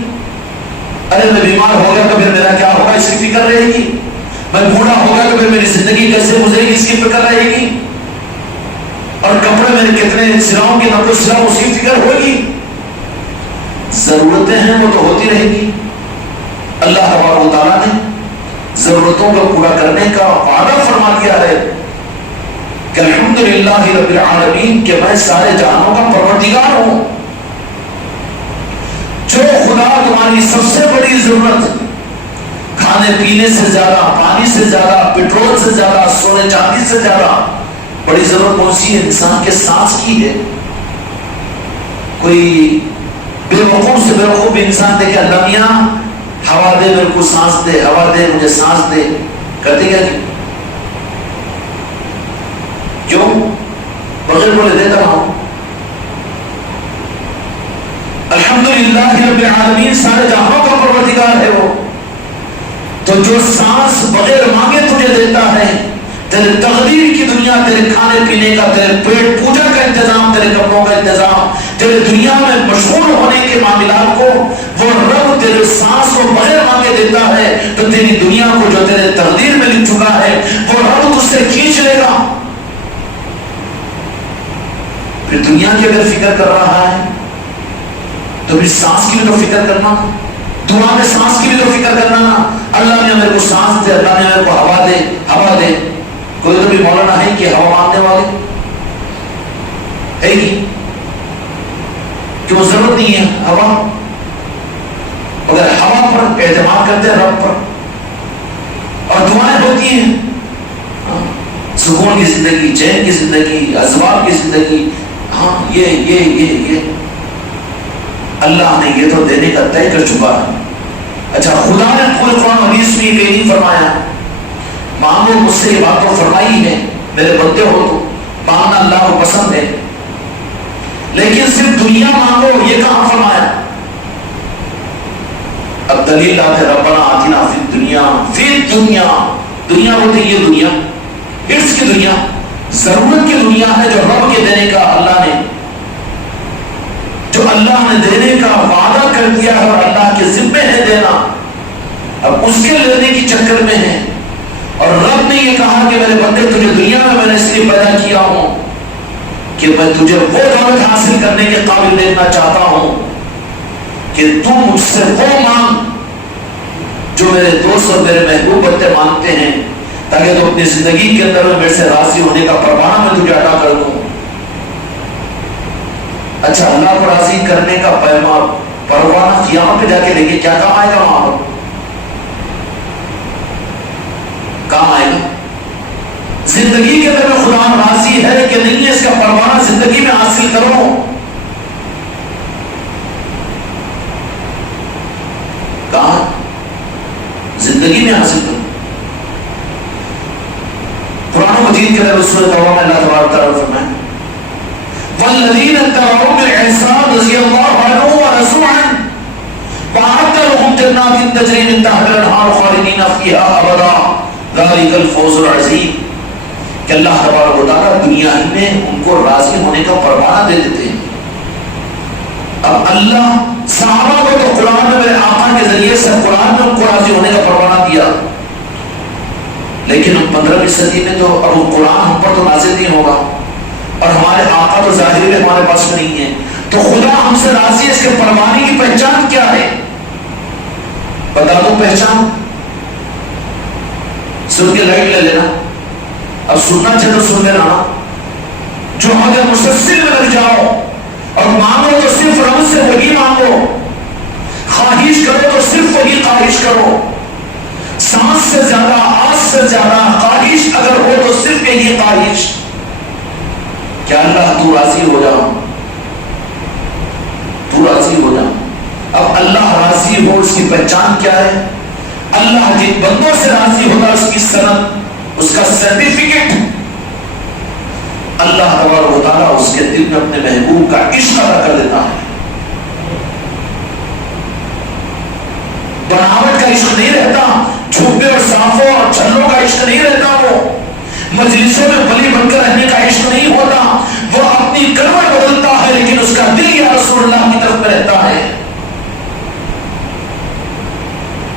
ارے میں بیمار ہو گیا تو پھر میرا کیا ہوگا اس کی فکر رہے گی، میں بوڑھا ہو گیا تو پھر میری زندگی کیسے گزرے گی اس کی فکر رہے گی، اور کپڑے میرے کتنے سراؤں کی نقل سراؤں اس کی فکر ہوگی۔ ضرورتیں ہیں وہ تو ہوتی رہے گی۔ اللہ تبارک و تعالیٰ نے ضرورتوں کو پورا کرنے کا وعدہ فرما دیا ہے کہ الحمدللہ رب العالمین، کہ میں سارے جہانوں کا پروردگار ہوں۔ جو خدا تمہاری سب سے بڑی ضرورت، کھانے پینے سے زیادہ، پانی سے زیادہ، پیٹرول سے زیادہ، سونے چاندی سے زیادہ بڑی ضرورت کون سی ہے؟ انسان کے سانس کی ہے۔ کوئی بے وقوف سے بے وقوف انسان دیکھے، اللہ میاں ہوا دے میرے کو سانس دے، ہوا دے مجھے سانس دے، کرتے کیا جی؟ کیوں؟ بغیر بولے دیتا ہوں۔ الحمد الحمدللہ رب العالمین، سارے جہانوں کا پروردگار ہے وہ، تو جو سانس بغیر مانگے تجھے دیتا ہے، تیرے تقدیر کی دنیا، تیرے کھانے پینے کا، تیرے پیٹ پوجا کا انتظام، تیرے کپڑوں کا انتظام، تیرے دنیا میں مشغول ہونے کے معاملات کو وہ رب تیرے سانس کو بغیر مانگے دیتا ہے، تو تیری دنیا کو جو تیرے تقدیر میں لکھ چکا ہے وہ رب تجھ سے کھینچ لے گا۔ پھر دنیا کی اگر فکر کر رہا ہے تو پھر سانس کی بھی تو فکر کرنا، دعا میں سانس کی بھی تو فکر کرنا نا۔ اللہ نے میرے کو سانس دے، اللہ نے میرے کو ہوا دے، ہوا دے۔ کوئی تو بھی مولانا ہے کہ ہوا مانگنے والے ہے کہ کیوں ضرورت نہیں ہے ہوا؟ اگر ہوا پر اعتماد کرتے ہیں رب پر، اور دعائیں ہوتی ہیں، سکون کی زندگی، چین کی زندگی، اسباب کی زندگی، ہاں یہ اللہ نے یہ تو دینے کا طے کر چکا ہے۔ اچھا، خدا نے کوئی قرآن حدیث میں یہ نہیں فرمایا مانگو مجھ سے، یہ بات تو فرمائی ہے میرے بندے ہو تو مانگنا اللہ کو پسند ہے، لیکن صرف دنیا مانگو یہ کہاں فرمایا؟ اب دلیل آتے ربنا آتنا فی الدنیا، فی الدنیا، دنیا ہوتی یہ دنیا، حرص کی دنیا، ضرورت کی دنیا ہے جو رب کے دینے کا اللہ نے، جو اللہ نے دینے کا وعدہ کر دیا ہے اور اللہ کے ذمے ہے دینا، اب اس کے لینے کی چکر میں ہے۔ اور رب نے یہ کہا کہ میرے بندے تجھے دنیا میں نے اس لیے پیدا کیا ہوں کہ میں تجھے وہ دولت حاصل کرنے کے قابل دیکھنا چاہتا ہوں کہ تو مجھ سے وہ مانگ جو میرے دوست اور میرے محبوب بندے مانگتے ہیں، تاکہ تو اپنی زندگی کے اندر میرے سے راضی ہونے کا پروانہ میں تجھے عطا کر دوں۔ اچھا، اللہ کو راضی کرنے کا پروانہ قیامت پہ جا کے لے کے کیا کام آئے گا؟ وہاں پر کام آئے گا؟ زندگی کے اندر خدا راضی ہے کہ نہیں ہے، اس کا پروانہ زندگی میں حاصل کرو۔ کہاں؟ زندگی میں حاصل کرو۔ قرآن مجید کے اندر سورۃ توبہ میں اللہ تبارک و تعالیٰ فرمائے والذین اتبعوا بالإحسان رضی اللہ عنہ ورضوا عنہ وأعد لهم جنات تجری من تحتها الأنہار خالدین فیہا ابدا ذلک الفوز العظیم، کہ اللہ تبارک و تعالیٰ دنیا ہی میں ان کو راضی ہونے کا پروانہ دے دیتے ہیں۔ اب اللہ صحابہ کو تو قرآن میں میرے آقا کے ذریعے سے قرآن میں ان کو راضی ہونے کا پروانہ دیا، لیکن 15ویں صدی میں تو اب قرآن ہم پر تو نازل نہیں ہوگا، اور ہمارے آقا تو ظاہر میں ہمارے پاس میں نہیں ہے، تو خدا ہم سے راضی ہے، اس کے پروانے کی پہچان کیا ہے؟ بتا دو پہچان، سن کے لائٹ لے لینا، اب سننا چاہے تو سن لینا، جو اگر مسلسل میں لگ جاؤ اور مانگو تو صرف رب سے وہی مانگو، خواہش کرو تو صرف وہی خواہش کرو، سانس سے زیادہ، آس سے زیادہ خواہش اگر ہو تو صرف یہی خواہش، کیا اللہ تو راضی ہو جاؤ، تو راضی ہو جاؤ۔ اب اللہ راضی ہو اس کی پہچان کیا ہے؟ اللہ جن بندوں سے راضی ہوگا اس کی سند، اس کا سرٹیفکیٹ اللہ تبارک و تعالیٰ اس کے دل میں اپنے محبوب کا عشق ادا کر دیتا ہے۔ بناوٹ کا عشق نہیں رہتا، جھوپے اور صافوں اور چھلوں کا عشق نہیں رہتا، وہ مجلسوں میں بلی بن کر رہنے کا عشق نہیں ہوتا، وہ اپنی کروٹ بدلتا ہے لیکن اس کا دل یا رسول اللہ کی طرف میں رہتا ہے۔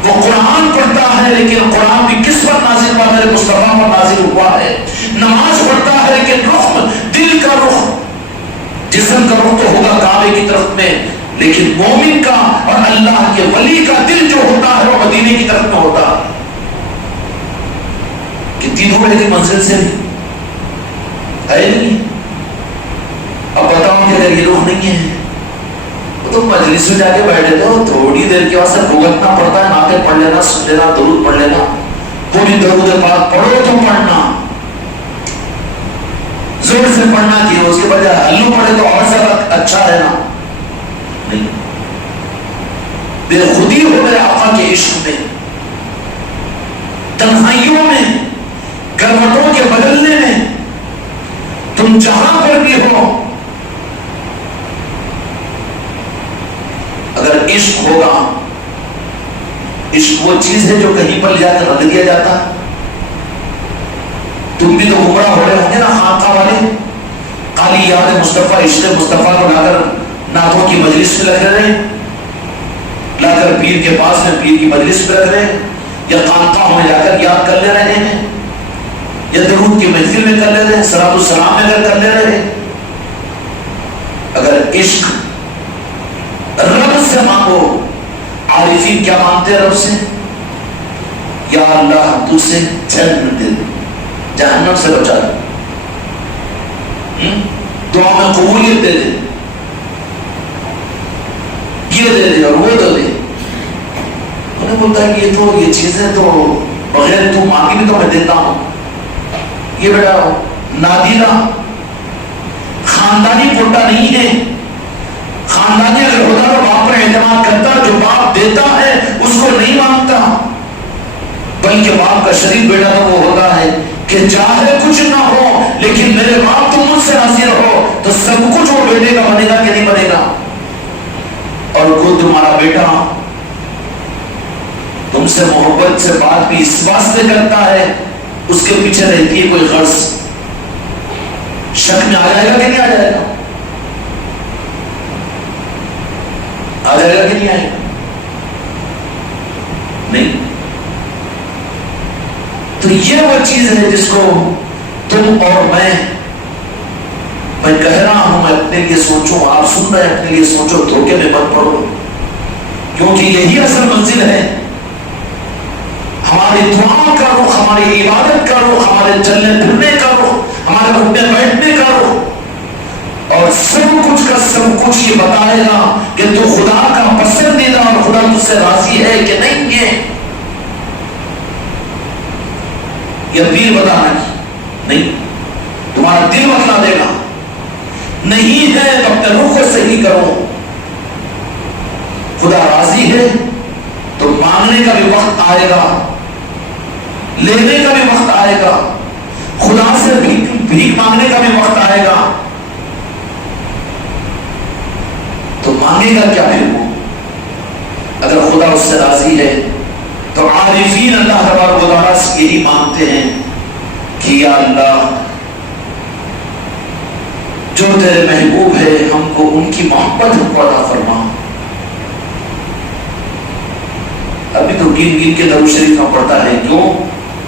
وہ قرآن پڑھتا ہے لیکن قرآن بھی کس پر نازل ہوا؟ میرے مصطفیٰ پر نازل ہوا ہے۔ نماز پڑھتا ہے لیکن رخ، دل کا رخ، جسم کا رخ تو ہوگا کعبے کی طرف میں، لیکن مومن کا اور اللہ کے ولی کا دل جو ہوتا ہے وہ مدینے کی طرف میں ہوتا ہے۔ کتنی دور ہے منزل سے بھی ہے نہیں؟ اب بتاؤ کہ اگر یہ لوگ نہیں ہیں تو مجلس میں جا کے بیٹھے تو تھوڑی دیر کے واسطے بھگتنا پڑتا ہے، نعتیں پڑھ لینا، سن لینا، درود پڑھ لینا، پوری درود پاک پڑھو تو پڑھنا، زور سے پڑھنا کی اس کے بجائے ہلو پڑھے تو اور زیادہ اچھا ہے نا؟ نہیں، بے خودی ہو میرے آقا کے عشق میں، تنہائیوں میں، کروٹوں کے بدلنے میں، تم جہاں پر بھی ہو عشق ہوگا. عشق وہ چیز ہے جو کہیں پر جا کر رکھ دیا جاتا. تم بھی تو گمراہ ہو رہے ہوں گے نا خانقاہ والے, قالی یاد مصطفیٰ عشق مصطفیٰ کو لا کر نعتوں کی مجلس میں رکھ رہے ہیں, لا کر پیر کے پاس میں پیر کی مجلس میں رکھ رہے ہیں, یا خانقاہ میں جا کر یاد کر لے رہے ہیں, یا درود کی محفل میں کر لے رہے ہیں, صلاۃ السلام میں اگر کر لے رہے ہیں. اگر عشق رب سے مانگو, عارفین کیا مانگتے ہیں رب سے؟ یا اللہ ہم تجھ سے جنت دے دے, جہنم سے بچا دے, دعا میں قبولیت دے دے, یہ دے دے اور وہ دے دے. انہیں بولتا ہے کہ یہ چیزیں تو بغیر تو مانگی بھی تو میں دیتا ہوں. یہ بیٹا نادیرہ خاندانی کوٹا نہیں ہے. خاندانی اگر ہوتا تو باپ پر اعتماد کرتا, جو باپ دیتا ہے اس کو نہیں مانگتا, بلکہ باپ کا شریف بیٹا تو وہ ہوتا ہے کہ چاہے کچھ نہ ہو لیکن میرے باپ تم مجھ سے راضی رہو, تو سب کچھ وہ بیٹے کا بنے گا کہ نہیں بنے گا. اور خود تمہارا بیٹا تم سے محبت سے بات بھی اس واسطے کرتا ہے, اس کے پیچھے رہتی ہے کوئی غرض, شک میں آ جائے گا کہ نہیں آ جائے گا؟ آ جائے گا کہ نہیں آئے گا؟ نہیں. تو یہ وہ چیز ہے جس کو تم اور میں کہہ رہا ہوں, میں اپنے لیے سوچوں, آپ سن رہے ہیں اپنے لیے سوچو, دھوکے میں مت پڑو, کیونکہ یہی اصل منزل ہے. ہماری دعاؤں کا رخ, ہماری عبادت کا رخ, ہمارے چلنے پھرنے کا رخ, ہمارے اٹھنے بیٹھنے کا رخ, اور سب کچھ کا سب کچھ یہ بتائے گا کہ تو خدا کا پسندیدہ اور خدا تجھ سے راضی ہے کہ نہیں ہے. یہ دل بتانا نہیں, تمہارا دل بتلا دے گا. نہیں ہے تو اپنے رخ کو صحیح کرو. خدا راضی ہے تو مانگنے کا بھی وقت آئے گا, لینے کا بھی وقت آئے گا, خدا سے بھیک مانگنے کا بھی وقت آئے گا. تو مانگے گا کیا پھر وہ؟ اگر خدا اس سے راضی ہے تو عارفین اللہ تبارک و تعالیٰ سے یہی مانگتے ہیں کہ یا اللہ جو تیرے محبوب ہے ہم کو ان کی محبت ہم کو عطا فرما. ابھی تو گن گن کے درود شریف میں پڑھتا ہے, کیوں؟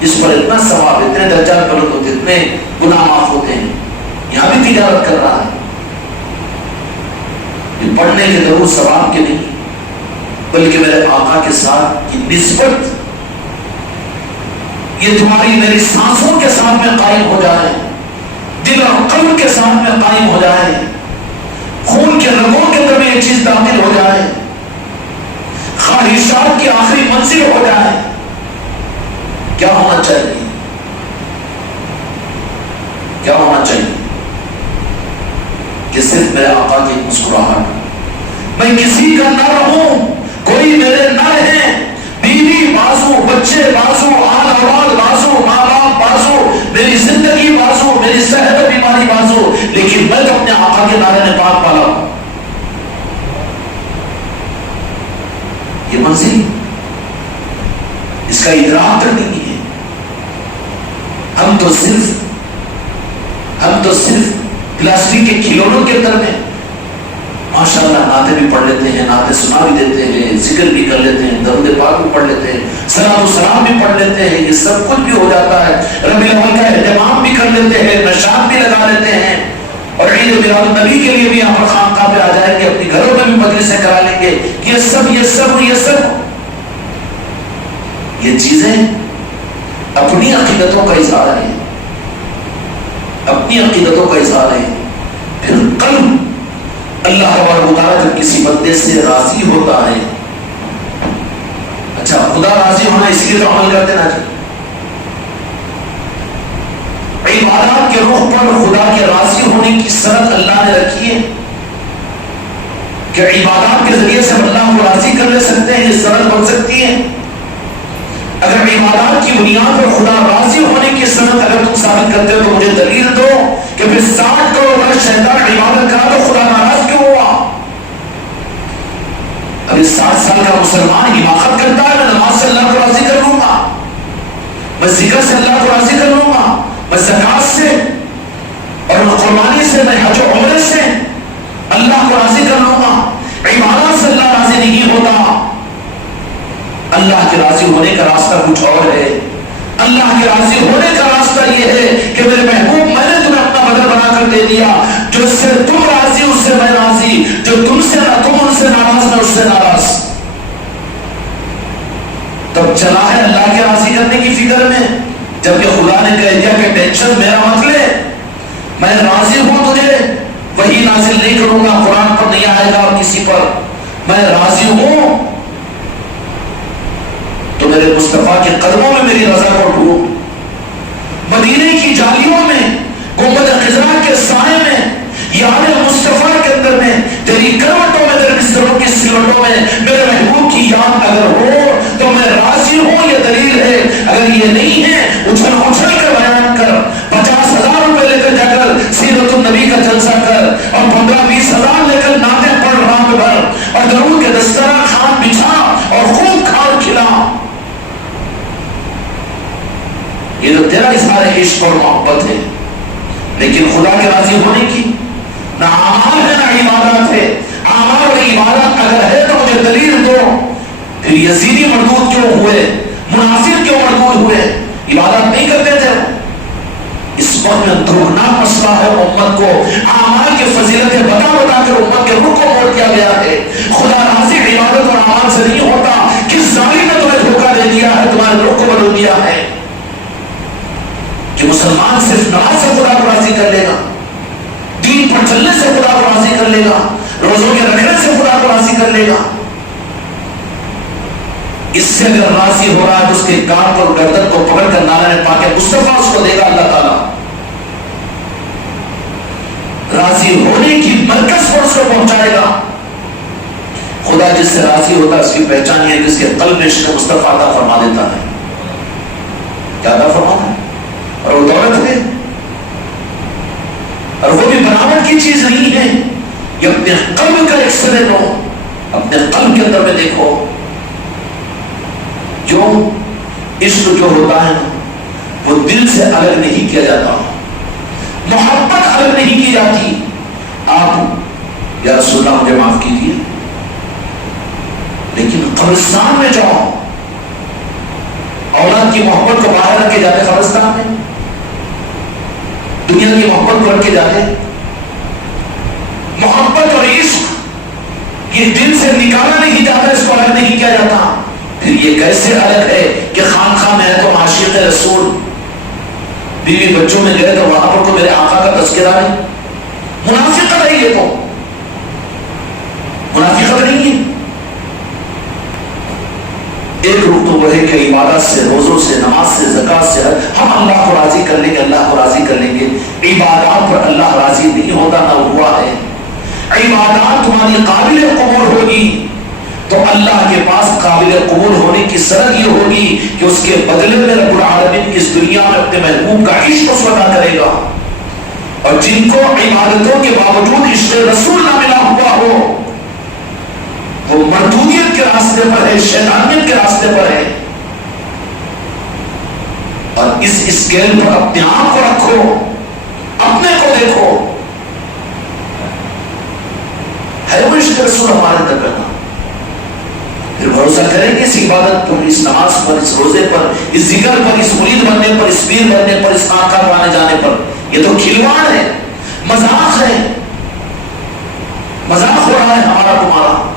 اس پر اتنا ثواب, اتنے درجات بلند ہوتے, اتنے گناہ معاف ہوتے ہیں. یہاں بھی تجارت کر رہا ہے. یہ پڑھنے کے درود ثواب کے نہیں, بلکہ میرے آقا کے ساتھ کی نسبت, یہ تمہاری میری سانسوں کے ساتھ میں قائم ہو جائے, دل اور قلب کے ساتھ میں قائم ہو جائے, خون کے رگوں کے اندر یہ چیز داخل ہو جائے, خواہشات کی آخری منزل ہو جائے. کیا ہونا چاہیے؟ کیا ہونا چاہیے؟ کہ صرف میرے آقا کی مسکراہٹ, میں کسی کا نہ رہوں, کوئی میرے نہ رہے, بیوی بازو, بچے بازو, آل اولاد بازو, ماں باپ بازو, میری زندگی بازو, میری صحت بیماری بازو, لیکن میں تو اپنے آقا کے نعرے پاک والا ہوں. یہ منزل, اس کا ادراک کرنی ہے. ہم تو صرف پلاسٹک کے کھلونوں کے اندر میں ماشاءاللہ نعتیں بھی پڑھ لیتے ہیں, نعتیں سنا بھی دیتے ہیں, ذکر بھی کر لیتے ہیں, درود پاک بھی پڑھ لیتے ہیں, صلاۃ السلام بھی پڑھ لیتے ہیں, یہ سب کچھ بھی ہو جاتا ہے. ربیع الاول کا اہتمام بھی کر لیتے ہیں, نشاط بھی لگا لیتے ہیں, اور عید میلاد النبی کے لیے بھی یہاں پر خانقاہ پہ آ جائیں گے, اپنے گھروں میں بھی مجلسیں کرا لیں گے. یہ سب یہ چیزیں اپنی عقیدتوں کا اظہار ہے, اپنی عقیدتوں کا اظہار ہے. پھر قلب اللہ تبارک و تعالیٰ جب کسی بندے سے راضی ہوتا ہے, اچھا خدا راضی ہونا اس لیے تو عمل کرتے نا جی, عبادات کے رخ پر خدا کے راضی ہونے کی شرط اللہ نے رکھی ہے کہ عبادات کے ذریعے سے اللہ کو راضی کر لے سکتے ہیں, یہ شرط بن سکتی ہے. اگر عبادات کی بنیاد پر خدا راضی ہونے کی صنعت اگر تم ثابت کرتے ہو تو مجھے دلیل دو کہ پھر 60 کروڑ کا شیطان عبادت کرا تو خدا ناراض کیوں ہوا؟ اب کوئی 60 سال کا مسلمان حماقت کرتا ہے، میں نماز سے اللہ کو راضی کر لوں گا، میں ذکر سے اللہ کو راضی کر لوں گا، میں زکات سے اور میں قربانی سے، میں حج و عمرے سے اللہ کو راضی کر لوں گا۔ عبادت سے اللہ راضی نہیں ہوتا۔ اللہ کے راضی ہونے کا راستہ کچھ اور ہے۔ اللہ کے راضی ہونے کا راستہ یہ ہے کہ میرے محبوب میں نے تمہیں اپنا بدل بنا کر دے دیا، جو اس سے تم راضی اس سے میں راضی، جو تم سے نہ تم ان سے ناراض میں اس سے ناراض۔ تب چلا ہے اللہ کے راضی کرنے کی فکر میں، جبکہ خدا نے کہہ دیا کہ ٹینشن میرا مت لے، میں راضی ہوں، تجھے وہی نازل نہیں کروں گا، قرآن پر نہیں آئے گا اور کسی پر، میں راضی ہوں تو میرے مصطفیٰ کے قدموں میں میری رضا کو ڈھونڈ، مدینے کی جالیوں میں، گنبد خضرا کے سائے میں، یاد مصطفیٰ کے اندر میں، تیری کروٹوں میں، تیرے بستروں کی سلوٹوں میں میرے محبوب کی یاد اگر ہو تو میں راضی ہوں، یہ دلیل ہے۔ اگر یہ نہیں ہے، اچھل اچھل کر بیان کر، 50,000 روپے لے کر جا کر سیرت النبی کا جلسہ کر، اور 15-20 ہزار لے کر نعتیں پڑھ رات بھر، اور درود کے دسترخوان بچھا اور خوب کھا اور کھلا، یہ تو تیرا اظہار عشق اور محبت ہے۔ لیکن خدا کے راضی ہونے کی نہ اعمال ہے نہ عبادات ہے۔ اعمال اور عبادات اگر ہے تو مجھے دلیل دو، پھر یزیدی مردود کیوں ہوئے، منافق کیوں مردود ہوئے؟ عبادت نہیں کرتے تھے۔ اس وقت میں دردناک مسئلہ ہے، امت کو اعمال کی فضیلتیں بتا بتا کر امت کے رخ کو موڑ دیا گیا ہے۔ خدا راضی عبادت اور اعمال سے نہیں ہوتا۔ کس ظالم نے تمہیں دھوکہ دے دیا ہے، تمہارے رخ کو بدل دیا ہے کہ مسلمان صرف نماز سے خدا کو راضی کر لے گا، دین پر چلنے سے خدا کو راضی کر لے گا، روزوں کے رکھنے سے خدا کو راضی کر لے گا۔ اس سے اگر راضی ہو رہا ہے تو اس کے کان پر گردن کو پکڑ کر نعرہ پاک مصطفیٰ اس کو دے گا اللہ تعالیٰ۔ راضی ہونے کی مرکز پر اس کو پہنچائے گا۔ خدا جس سے راضی ہوتا ہے اس کی پہچان یہ ہے کہ اس کے قلب میں عشق مصطفیٰ عطا فرما دیتا ہے۔ کیا عطا فرماتا ہے؟ اور وہ دولت ہے، اور وہ بھی بناوٹ کی چیز نہیں ہے، یہ اپنے قلب کا ایک سرے لو، اپنے قلب کے اندر میں دیکھو۔ جو عشق جو ہوتا ہے وہ دل سے الگ نہیں کیا جاتا، محبت الگ نہیں کی جاتی۔ آپ یا رسول اللہ مجھے معاف کیجیے، لیکن قبرستان میں جاؤ، اولاد کی محبت کو باہر رکھ کے جاتے قبرستان میں، دنیا کی محبت کو رکھ کے جاتے۔ محبت اور عشق یہ دل سے نکالا نہیں جاتا، اس کو الگ نہیں کیا جاتا۔ پھر یہ کیسے الگ ہے کہ خانقاہ میں ہے تو عاشق رسول، بیوی بچوں میں گئے تو وہاں پر تو میرے آقا کا تذکرہ ہے۔ منافقت ہے، یہ تو منافقت نہیں ہے۔ ایک رخ تو وہ ہے کہ عبادت سے، روزوں سے، نماز سے، زکات سے ہم اللہ کو راضی کر لیں گے، اللہ کو راضی کر لیں گے۔ عبادات پر اللہ راضی نہیں ہوتا، نہ ہوا ہے۔ عبادات تمہاری قابل قبول ہوگی تو اللہ کے پاس قابل قبول ہونے کی شرط یہ ہوگی کہ اس کے بدلے میں رب العالمین اس دنیا میں اپنے محبوب کا عشق اس عطا کرے گا۔ اور جن کو عبادتوں کے باوجود عشق رسول نہ ملا ہوا ہو وہ مردودیت کے راستے پر ہے، شیطانیت کے راستے پر ہے۔ اور اس اسکیل پر اپنے آپ کو رکھو، اپنے کو دیکھو، ہے وہ عشق رسول ہمارے اندر پیدا؟ پھر بھروسہ کریں گے اس عبادت پر، اس نماز پر، اس روزے پر، اس ذکر پر، اس مرید بننے پر، اس پیر بننے پر، اس خانقاہ پر آنے جانے پر۔ یہ تو کھلواڑ ہے، مذاق ہے، مذاق ہو رہا ہے ہمارا تمہارا۔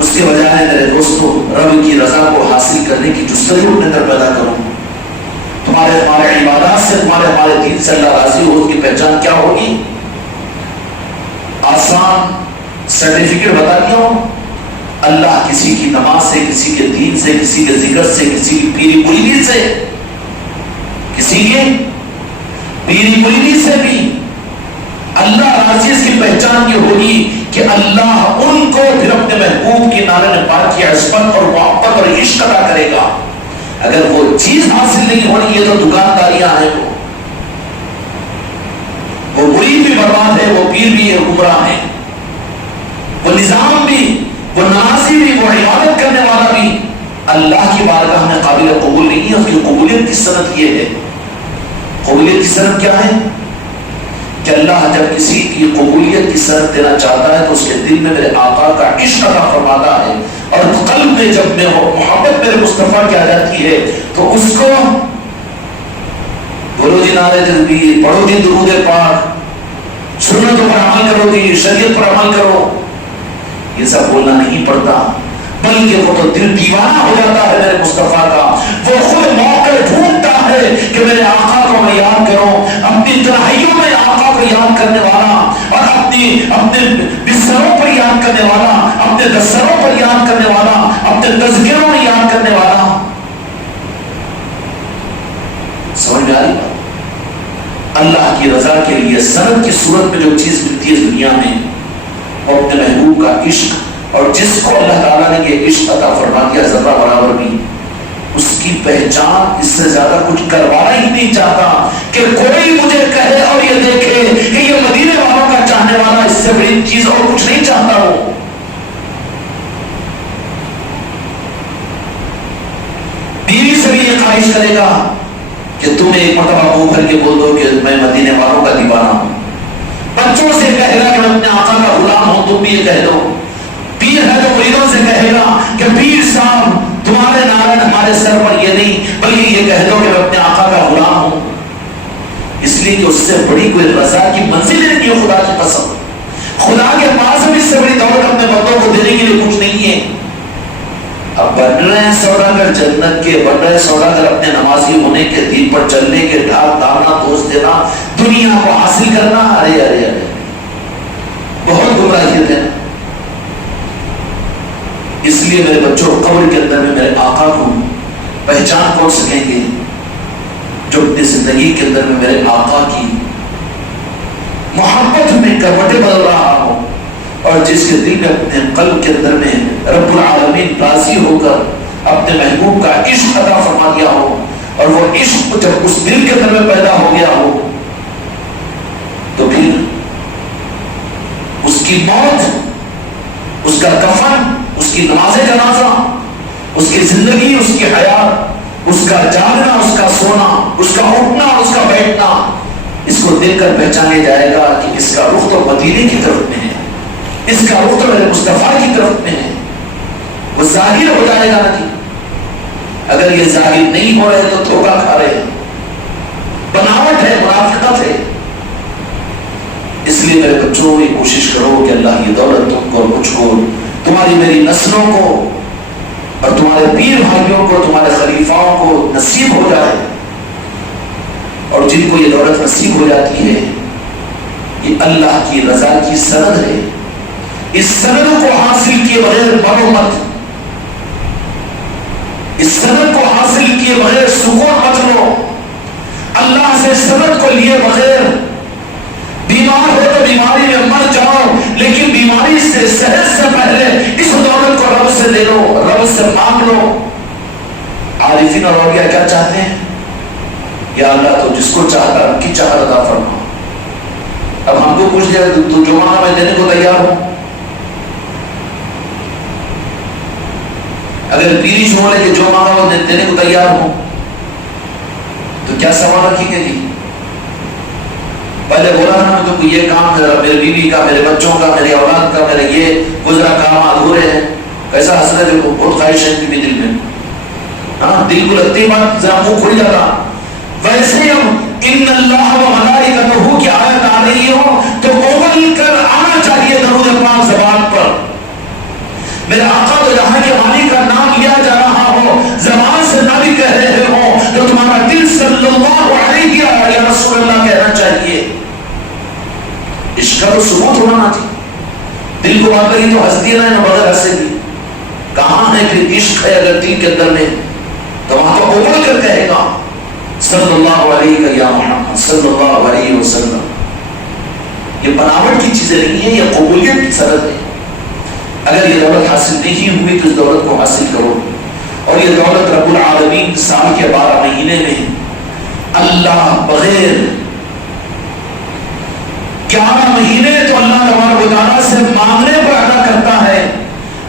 اس کے بجائے میرے دوستو رب کی رضا کو حاصل کرنے کی جستجو اپنے اندر پیدا کرو۔ تمہارے ہمارے عبادات سے، تمہارے ہمارے دین سے اللہ راضی ہو، اس کی پہچان کیا ہوگی؟ آسان سرٹیفکیٹ بتا دیا ہوں، اللہ کسی کی نماز سے، کسی کے دین سے، کسی کے ذکر سے، کسی کی پیری مریدی سے، کسی کے پیری مریدی سے بھی اللہ راضی، اس کی پہچان یہ ہوگی کہ اللہ ان کو پھر اپنے محبوب کی نالہ پاک کی عصمت اور محبت اور عشق عطا کرے گا۔ اگر وہ چیز حاصل نہیں ہونی، یہ تو دکانداریاں ہیں، وہ مرید بھی برباد ہے، وہ پیر بھی گمراہ ہے، وہ وہ نظام بھی، وہ نمازی بھی، وہ عبادت کرنے والا بھی اللہ کی بارگاہ میں قابل قبول نہیں ہے. اس کی قبولیت کی صنعت یہ ہے، قبولیت کی صنعت کیا ہے کہ اللہ جب کسی کی قبولیت کی صنعت دینا چاہتا ہے تو اس کے دل میں میرے آقا کا عشق عطا فرماتا ہے، اور قلب میں جب میں محبت میرے مصطفیٰ کی آ جاتی ہے تو اس کو بولو جی نعرہ تکبیر، پڑھو جی درود پاک، سنتوں پر عمل کرو جی، شریعت پر عمل کرو، یہ سب بولنا نہیں پڑتا، بلکہ وہ تو دل دیوانہ ہو جاتا ہے میرے مصطفیٰ کا. وہ خود موقع ڈھونڈتا ہے کہ میرے آقا کو میں یاد کروں، اپنی تنہائیوں میں آقا کو یاد کرنے والا، اور اپنے بستروں پر یاد کرنے والا، اپنے دستروں پر یاد کرنے والا، اپنے تذکروں میں یاد کرنے والا. سمجھ میں آ رہی بات؟ اللہ کی رضا کے لیے سند کی صورت میں جو چیز ملتی ہے اس دنیا میں وہ اپنے محبوب کا عشق، اور جس کو اللہ تعالیٰ نے یہ عشق عطا فرما دیا ذرہ برابر بھی اس کی پہچان اس سے زیادہ کچھ کروانا ہی نہیں چاہتا کہ کوئی مجھے کہے اور یہ دیکھے کہ یہ مدینے والوں کا چاہنے والا، اس سے بڑی چیز اور کچھ نہیں چاہتا. ہو بیوی سے بھی یہ خواہش کرے گا کہ تم ایک مرتبہ منہ کر کے بول دو کہ میں مدینے والوں کا دیوانہ ہوں. بچوں سے کہے گا کہ میں اپنے آقا کا غلام ہوں، تم بھی یہ کہہ دو. پیر ہے تو مریدوں سے کہے گا کہ پیر صاحب تمہارے نارائن ہمارے سر پر یہ نہیں بلکہ یہ کہہ دو کہ میں اپنے آقا کا غلام ہوں. اس لیے کہ اس سے بڑی کوئی رضا کی منزل نہیں ہے. خدا کی قسم، خدا کے پاس بھی اس سے بڑی دولت اپنے بندوں کو دینے کے لیے کچھ نہیں ہے. اب بن رہے ہیں سوداگر جنت کے، بن رہے سوداگر اپنے نمازی ہونے کے، دین پر چلنے کے، ڈھاک ڈالنا، دوست دینا، دنیا کو حاصل کرنا. ارے ارے ارے بہت گمراہیت ہے. اس لیے میرے بچوں قبر کے اندر میں میرے آقا کو پہچان کون سکیں گے جو اپنی زندگی کے اندر میں میرے آقا کی محبت میں کروٹیں بدل رہا ہو، اور جس کے دل میں اپنے قلب کے اندر میں رب العالمین راضی ہو کر اپنے محبوب کا عشق عطا فرما دیا ہو، اور وہ عشق جب اس دل کے اندر میں پیدا ہو گیا ہو تو پھر اس کی موت، اس کا کفن، اس کی نماز جنازہ، اس کی زندگی، اس کی حیات، اس کا جاگنا، اس کا سونا، اس کا اٹھنا، اس کا بیٹھنا، اس کو دیکھ کر پہچانے جائے گا کہ اس کا رخ تو مدینے کی طرف میں ہے، اس کا رخ تو میرے مصطفیٰ کی طرف میں ہے. وہ ظاہر ہو جائے گا نا جی. اگر یہ ظاہر نہیں ہو رہے تو دھوکہ کھا رہے ہیں، بناوٹ ہے، منافقت ہے. اس لیے میرے بچوں یہ کوشش کرو کہ اللہ یہ دولت تم کو اور مجھ کو، تمہاری میری نسلوں کو اور تمہارے پیر بھائیوں کو، تمہارے خلیفاؤں کو نصیب ہو جائے. اور جن کو یہ دولت نصیب ہو جاتی ہے یہ اللہ کی رضا کی سند ہے. اس سند کو حاصل کیے بغیر مرو مت، اس سند کو حاصل کیے بغیر سکون مت لو. اللہ سے سند کو لیے بغیر بیمار ہو تو بیماری میں مر جاؤ، لیکن بیماری سے صحت سے پہلے اس دولت کو رب سے لے لو، رب سے مانگ لو. عارفین اور اولیاء کیا چاہتے ہیں؟ یا اللہ تو جس کو چاہتا ان کی چاہت عطا فرما. اب ہم کو پوچھ دیا تو جو مانگا میں دینے کو تیار ہوں. اگر پیری شمولے کہ جو مانگا وہ دینے کو تیار ہوں تو کیا سوال رکھیں گے جی؟ پہلے بولا نا میں تو یہ کام کر رہا، میرے بیوی کا، میرے بچوں کا، میری اولاد کا، میرے یہ گزرا کام ادھورے ہیں. کیسا حسرت ہے، جو بہت خواہش ہے بھی دل میں. ہاں دل کو لگتی بات ذرا منہ کھل جاتا. ویسے ہم ان اللہ و ملائکتہ کی آیت آ رہی ہو تو اول کر آنا چاہیے درود پاک زبان پر. میرے آقا تو جہاں کے مانی کا نام لیا جا رہا ہو، زبان سے نہ بھی کہہ رہے ہو تو تمہارا دل صلی اللہ علیہ یا رسول اللہ کہنا چاہیے. عشق کا تو ثبوت ہونا چاہیے. دل کو بات کری تو ہنستی نہ بغیر ہنسے بھی. کہاں ہے کہ عشق ہے اگر دل کے اندر میں تو وہاں تو اول کر کہے گا صلی اللہ علیہ یا محمد صلی اللہ علیہ وسلم. یہ بناوٹ کی چیزیں نہیں ہیں، یہ قبولیت کی سند ہے. اگر یہ دولت حاصل نہیں ہوئی تو اس دولت کو حاصل کرو. اور یہ دولت رب العالمین سال کے 12 مہینے میں اللہ بغیر 11 مہینے تو اللہ تبارک و تعالیٰ سے مانگنے پر ادا کرتا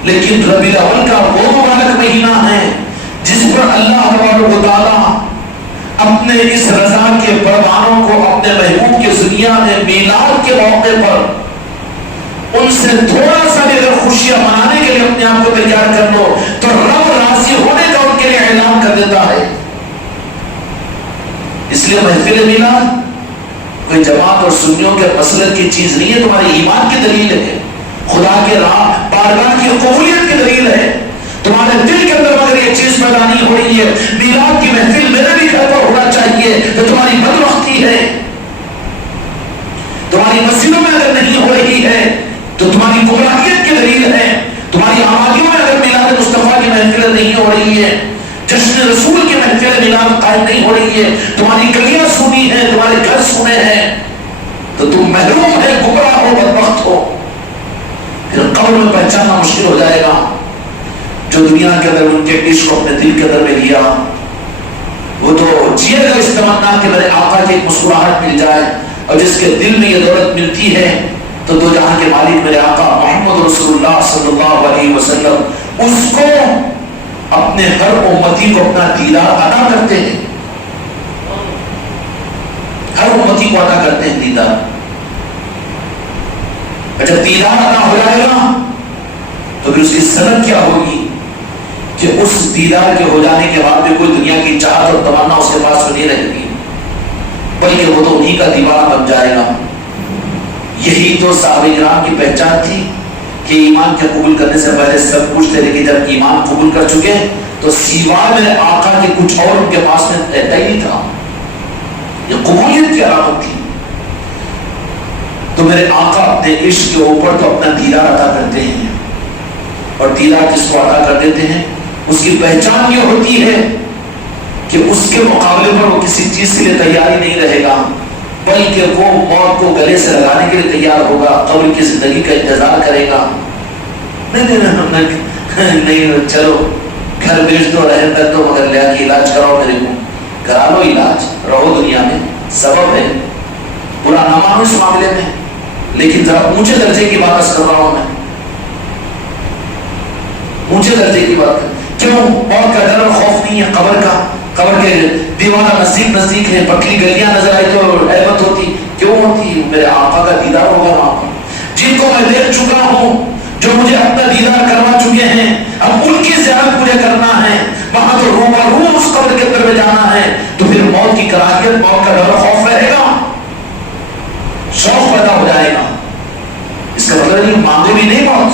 لیکن ربیع الاول کا وہ مبارک مہینہ ہے جس پر اللہ تبارک و تعالیٰ اپنے اس رضا کے پروانوں کو اپنے محبوب کے ذریعہ نے میلاد کے موقع پر ان سے تھوڑا سا بھی اگر خوشیاں منانے کے لیے اپنے آپ کو تیار کر لو تو رب راضی ہونے کا ان کے لیے اعلان کر دیتا ہے. اس لیے محفل میلاد کوئی جماعت اور سنیوں کے مسلک کی چیز نہیں ہے، تمہاری ایمان کی دلیل ہے، خدا کے راہ بارگاہ کی قبولیت کی دلیل ہے. تمہارے دل کے اندر اگر یہ چیز پیدا نہیں ہو رہی ہے میلاد کی محفل میرے بھی گھر پر ہونا چاہیے تو تمہاری بدبختی ہے. تمہاری مسجدوں میں اگر نہیں ہو رہی ہے تو تمہاری گمراہیت کی دلیل ہے. تمہاری آبادیوں میں اگر میلاد مصطفیٰ کی محفلیں نہیں ہو رہی ہے، جشن رسول کی محفل میلاد قائم نہیں ہو رہی ہے، تمہاری گلیاں سونی ہیں، تمہارے گھر سونے ہیں، تو تم محروم ہے، گمراہ ہو، بدبخت ہو. پھر قبر میں پہچاننا مشکل ہو جائے گا. جو دنیا کے اندر ان کے عشق کو اپنے دل کے اندر میں لیا وہ تو جیے گا اس تمنا کہ میرے آقا کی ایک مسکراہٹ مل جائے، اور جس کے دل میں یہ دولت ملتی ہے تو دو جہاں کے مالک میرے آقا محمد رسول اللہ صلی اللہ علیہ وسلم اس کو اپنے ہر امتی کو اپنا دیدار عطا کرتے ہیں. ہر امتی کو عطا کرتے ہیں دیدار. جب دیدار عطا ہو جائے گا تو پھر اس کی سند کیا ہوگی کہ اس دیدار کے ہو جانے کے بعد بھی کوئی دنیا کی چاہت اور تمنا اس کے پاس نہیں رہے گی، بلکہ وہ تو انہی کا دیوانہ بن جائے گا. یہی تو صحابہ کرام کی پہچان تھی کہ ایمان کے قبول کرنے سے پہلے سب کچھ تھے، لیکن جب ایمان قبول کر چکے تو سوائے میرے آقا کے کچھ اور ان کے پاس میں رہتا ہی نہیں تھا. یہ قبولیت کی علامت تھی. تو میرے آقا اپنے عشق کے اوپر تو اپنا دیدار عطا کرتے ہیں، اور دیدار جس کو عطا کر دیتے ہیں اس کی پہچان یہ ہوتی ہے کہ اس کے مقابلے پر وہ کسی چیز کے لیے تیاری نہیں رہے گا، بلکہ وہ موت کو گلے سے لگانے کے لیے تیار ہوگا، قبر کی زندگی کا انتظار کرے گا. نہیں چلو گھر بیچ دو، رہن کر دو، مگر لیا کہ علاج کراؤ، میرے کو کرا لو علاج، رہو دنیا میں. سبب ہے برا نہ مانو اس معاملے میں، لیکن ذرا اونچے درجے کی بات کر رہا ہوں میں، اونچے درجے کی بات. کیوں؟ موت کا ڈر اور خوف نہیں ہے قبر کا. قبر کے دیوانہ نزدیک ہے، پتلی گلیاں نظر آئی تو ہیبت ہوتی. کیوں ہوتی؟ میرے آقا کا دیدار ہوگا وہاں پر، جن کو میں دیکھ چکا ہوں، جو مجھے اپنا دیدار کروا چکے ہیں، اب ان کی زیارت مجھے کرنا ہے. وہاں تو روبرو اس قبر کے اندر میں جانا ہے، تو پھر موت کی کراہیت، موت کا ڈر و خوف رہے گا، شوق پیدا ہو جائے گا. اس کا مطلب نہیں مانگے بھی نہیں موت،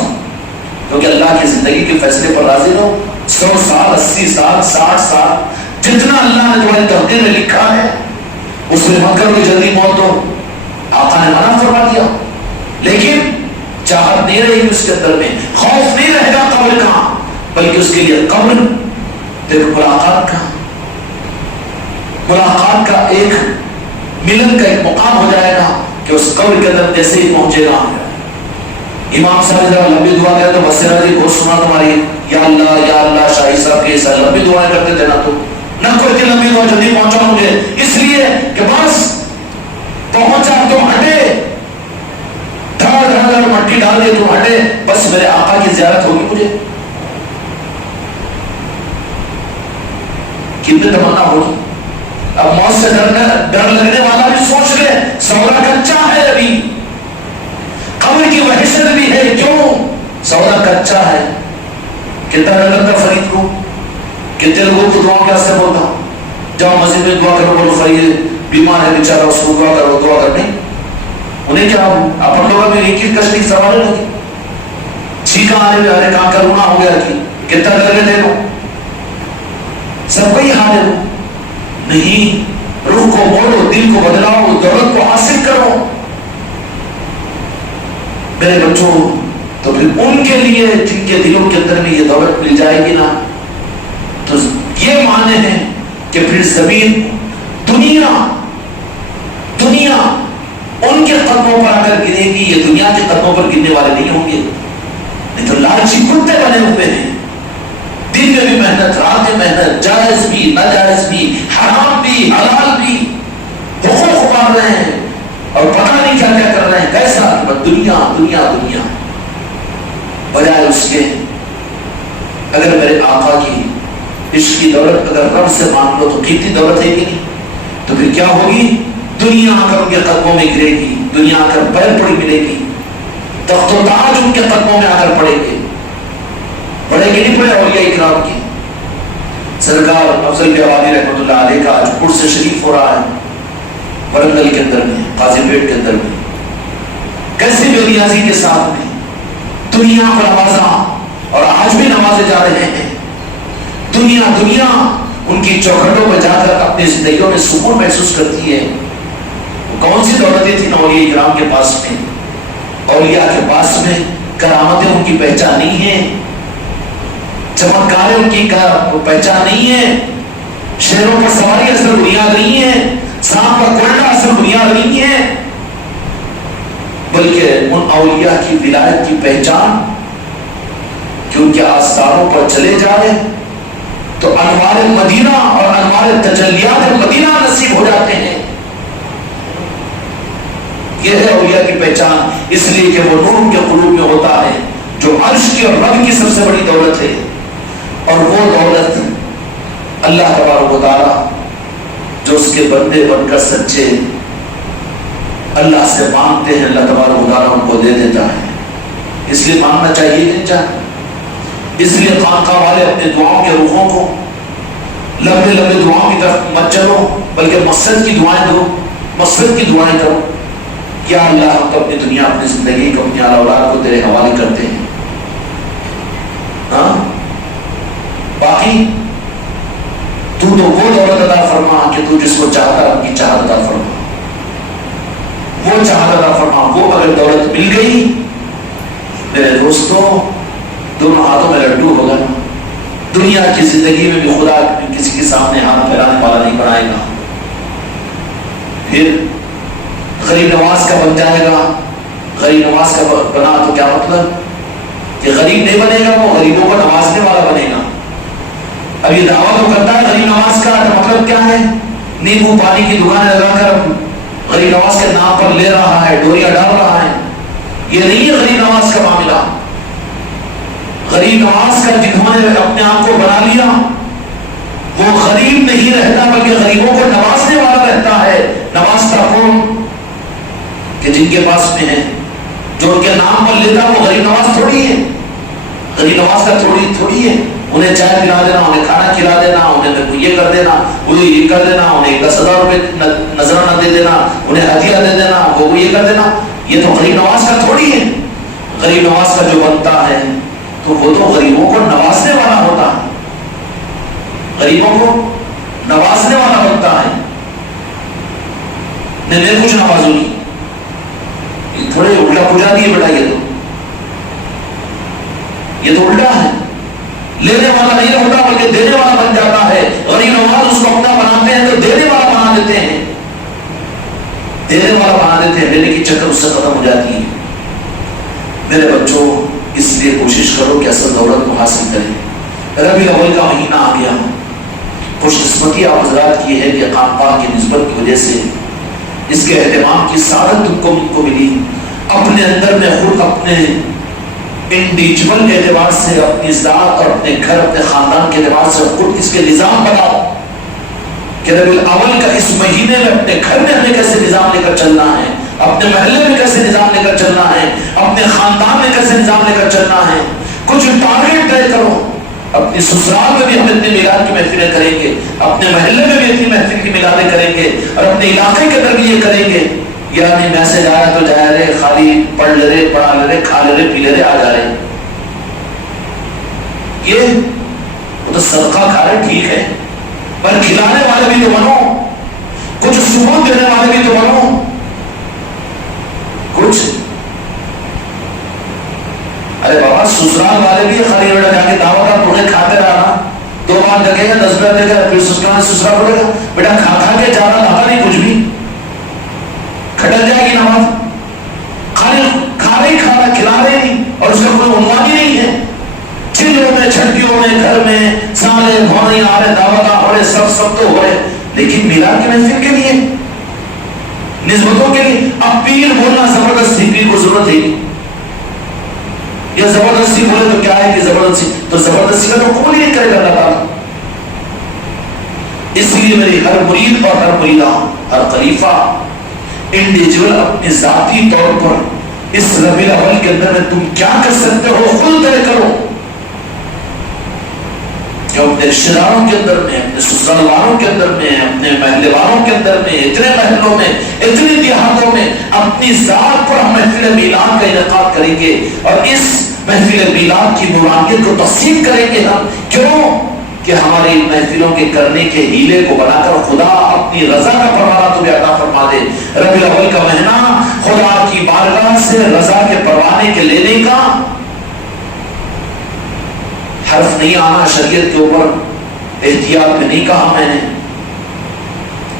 کیونکہ اللہ کی زندگی کے فیصلے پر راضی ہو. 100 سال 80 سال 60 سال جتنا اللہ نے تمہاری تقدیر میں لکھا ہے اس میں مت کرو کہ جلدی موت دو. آقا نے منع فرما دیا، لیکن چاہت نہیں رہے گی اس کے اندر میں، خوف نہیں رہے گا قبر کا، بلکہ اس کے لیے قبر دیکھ ملاقات کا ایک ملن کا ایک مقام ہو جائے گا کہ اس قبر کے اندر جیسے ہی پہنچے گا. امام صاحب ذرا لمبی دعا کرے تو بسیرا جی بہت سنا تمہاری، یا اللہ شاہی صاحب کے ساتھ لمبی دعائیں کرتے تھے، نہ کوئی لمبی دعا جلدی پہنچا مجھے، اس لیے کہ بس پہنچا تو ہٹے، دھڑ مٹی ڈال دے تو ہٹے، بس میرے آقا کی زیارت ہوگی مجھے. کتنی تمنا ہوگی. اب موت سے ڈر لگنے والا بھی سوچ لے سودا کچا ہے، ابھی قبر کی وحشت بھی ہے. کیوں؟ سودا کچا ہے. کتنا ڈر لگتا فرید کو، کتنے لوگوں کو دعا کیا سے بولتا، جاؤ مسجد میں دعا کرو، بولو فرید بیمار ہے بیچارہ، اس کو دعا کرو، دعا کرنے انہیں کیا ہو. اپن لوگوں میں ایک کشتی سوال لگی، چھینکا آنے میں ارے کہاں کا رونا ہو گیا کہ کتنا ڈر لگے دیکھو، سب کو ہی حال ہے. نہیں، روح کو موڑو، دل کو بدلاؤ، دولت کو حاصل کرو میرے بچوں. تو پھر ان کے لیے جن کے دلوں کے اندر میں یہ دولت مل جائے گی نا، تو یہ معنی ہے کہ پھر زمین دنیا ان کے قدموں پر آ کر گرے گی. یہ دنیا کے قدموں پر گرنے والے نہیں ہوں گے. نہیں تو لالچی کتے بنے ہوئے ہیں، دن میں بھی محنت، رات میں محنت، جائز بھی ناجائز بھی، حرام بھی حلال بھی، حقوق مار رہے ہیں اور پتہ نہیں کیا کیا کر رہے ہیں. کیسا؟ دنیا دنیا دنیا، بجائے اس کے اگر میرے آقا کی عشق کی دولت اگر رب سے مانگ لو تو قیمتی دولت ہے کہ نہیں؟ تو پھر کیا ہوگی؟ دنیا آ کر ان کے قدموں میں گرے گی، دنیا آ کر پیر پڑی ملے گی، تخت و تاج ان کے قدموں میں آ کر پڑے گے، پڑے گی نہیں پڑے اولیاء اکرام کی؟ سرکار افضل بہوانی رحمۃ اللہ علیہ کا آج عرس شریف ہو رہا ہے ورنگل کے اندر میں، قاضی پیٹ کے اندر میں، کیسے بے نیازی کے ساتھ میں دنیا کو نوازا اور آج بھی نوازے جا رہے ہیں۔ دنیا ان کی چوکھٹوں میں جا کر اپنی زندگیوں میں سکون محسوس کرتی ہے۔ کون سی دولتیں تھیں اولیاء اکرام کے پاس میں؟ اولیاء کے پاس میں کرامتیں ان کی پہچان نہیں ہے، چمتکاریں ان کی پہچان نہیں ہے، شہروں پر سواری اصل بنیاد نہیں ہے، سانپ پر کوئلہ اصل بنیاد نہیں ہے، بلکہ ان اولیاء کی ولایت کی پہچان کہ ان کے آستانوں پر چلے جائے تو انوار مدینہ اور انوار تجلیات مدینہ نصیب ہو جاتے ہیں۔ یہ ہے اولیاء کی پہچان، اس لیے کہ وہ نور کے قلوب میں ہوتا ہے جو عرش کی اور رب کی سب سے بڑی دولت ہے، اور وہ دولت اللہ تبارک و تعالیٰ جو اس کے بندے بن کر سچے اللہ سے مانگتے ہیں، اللہ تبارک و تعالیٰ ان کو دے دیتا ہے۔ اس لیے مانگنا چاہیے نہیں چاہیے، اس لیے خانقاہ والے اپنے دعاؤں کے روحوں کو لمبے لمبے دعاؤں کی طرف مت چلو، بلکہ مقصد کی دعائیں دو، مقصد کی دعائیں کرو۔ یا اللہ ہم تو اپنی دنیا، اپنی زندگی کو، اپنی اعلیٰ اولاد کو تیرے حوالے کرتے ہیں، ہاں باقی تو وہ دولت عطا فرما کہ تو جس کو چاہتا ہے ان کی چاہت عطا فرما، وہ چاہت عطا فرما۔ وہ اگر دولت مل گئی میرے دوستوں، دونوں ہاتھوں میں لڈو ہوگا نا، دنیا کی زندگی میں بھی خدا کسی کے سامنے ہاتھ پھیلانے والا نہیں بنائے گا۔ پھر غریب نواز کا بن جائے گا، غریب نواز کا بنا تو کیا مطلب کہ غریب نہیں بنے گا، وہ غریبوں کو نوازنے والا بنے گا۔ اب یہ دعویٰ تو کرتا ہے غریب نواز کا، تو مطلب کیا ہے؟ نیمبو پانی کی دکانیں لگا کر غریب نواز کے نام پر لے رہا ہے، ڈوریاں ڈال رہا ہے۔ یہ نہیں ہے غریب نواز کا معاملہ۔ غریب نواز کا جنہوں نے اپنے آپ کو بنا لیا وہ غریب نہیں رہتا بلکہ غریبوں کو نوازنے والا رہتا ہے۔ نوازتا کون؟ کہ جن کے پاس میں ہے، جو ان کے نام پر لیتا وہ غریب نواز تھوڑی ہے، غریب نواز کا تھوڑی ہے۔ انہیں چائے پلا دینا، انہیں کھانا کھلا دینا، انہیں یہ کر دینا، انہیں یہ کر دینا، انہیں 10,000 روپے نظرانہ دے دینا، انہیں ہدیہ دے دینا، وہ یہ کر دینا، یہ تو غریب نواز کا تھوڑی ہے۔ غریب نواز کا جو بنتا ہے تو وہ تو غریبوں کو نوازنے والا ہوتا ہے، غریبوں کو نوازنے والا بنتا ہے۔ میں کچھ نوازوں نہیں، تھوڑے الٹا پوجا دیے بیٹا، یہ تو الٹا ہے، لینے والا نہیں ہوتا بلکہ دینے والا بن جاتا ہے۔ غریب نواز اس کو اپنا بناتے ہیں تو دینے والا بنا دیتے ہیں، دینے والا بنا دیتے ہیں، لینے کی چکر اس سے ختم ہو جاتی ہے۔ میرے بچوں اس لیے کوشش کرو کہ اصل دولت کو حاصل کریں۔ ربیع الاول کا مہینہ آ گیا، خوش قسمتی آپ حضرات کی ہے کہ خانقاہ کی نسبت کی وجہ سے اس کے اہتمام کی سعادت تم کو ملی۔ اپنے اندر میں خود اپنے انڈیویجول اعتبار سے، اپنی ذات اور اپنے گھر، اپنے خاندان کے اعتبار سے خود اس کے نظام بناؤ کہ ربیع الاول کا اس مہینے میں اپنے گھر میں ہمیں کیسے نظام لے کر چلنا ہے، اپنے محلے میں کیسے نظام لے کر چلنا ہے، اپنے خاندان میں کیسے نظام لے کر چلنا ہے۔ کچھ ٹارگیٹ طے کرو، اپنی سسرال میں بھی ہم اتنے میلاد کی محفلیں کریں گے، اپنے محلے میں بھی اتنی محفل کی میلادیں کریں گے، اور اپنے علاقے کے اندر بھی یہ کریں گے۔ یعنی میسج آیا تو جا رہے، خالی پڑھ لے رہے، پڑھا لے رہے، کھا لے رہے، پی لے رہے، آ جا رہے، یہ وہ تو صدقہ کھا رہے ٹھیک ہے، پر کھلانے والے بھی تو بنو، کچھ ثبوت دینے والے بھی تو بنو، کچھ۔ ارے بابا سسرال والے بھی خالی بیٹا جا کے دعوت آپ انہیں کھاتے رہنا، 2 بار لگے گا، 10 بار لگے گا، پھر سسرال بولے گا بیٹا کھا کھا کے جانا تھا نہیں، کچھ بھی کھٹل جائے گی نماز، خالی کھا رہے ہی کھانا، کھلا رہے نہیں، اور اس کا کوئی عنوان ہی نہیں ہے۔ چلوں میں، چھٹیوں میں، گھر میں سارے بھونے آ رہے، دعوت ہو رہے، سب تو ہو رہے، لیکن میلاد کی محفل کے لیے، نسبتوں کے لیے اب پیر بولنا زبردست تھی، پیر کو ضرورت ہے، یا زبردستی بولے تو کیا ہے کہ زبردستی، تو زبردستی کا تو قبول ہی نہیں کرے گا اللہ تعالیٰ. اس لیے میری ہر مرید اور ہر مریدہ، ہر خلیفہ انڈیویجول اپنے ذاتی طور پر اس ربیع الاول کے اندر میں تم کیا کر سکتے ہو خود طے کرو. جو اپنے رشتہ داروں کے اندر میں، اپنے سسرال والوں کے اندر میں، اپنے محلے والوں کے اندر میں، اتنے محلوں میں، اتنے دیہاتوں میں اپنی ذات پر ہم محفل میلاد کا انعقاد کریں گے اور اس محفل میلاد کی نورانیت کو تقسیم کریں گے ہم. کیوں کہ ہماری محفلوں کے کرنے کے ہیلے کو بنا کر خدا اپنی رضا کا پروانہ تمہیں عطا فرما دے. ربیع الاول کا مہینہ خدا کی بارگاہ سے رضا کے پروانے کے لینے کا حرف نہیں آنا شریعت کے اوپر. احتیاط میں نہیں کہا میں نے،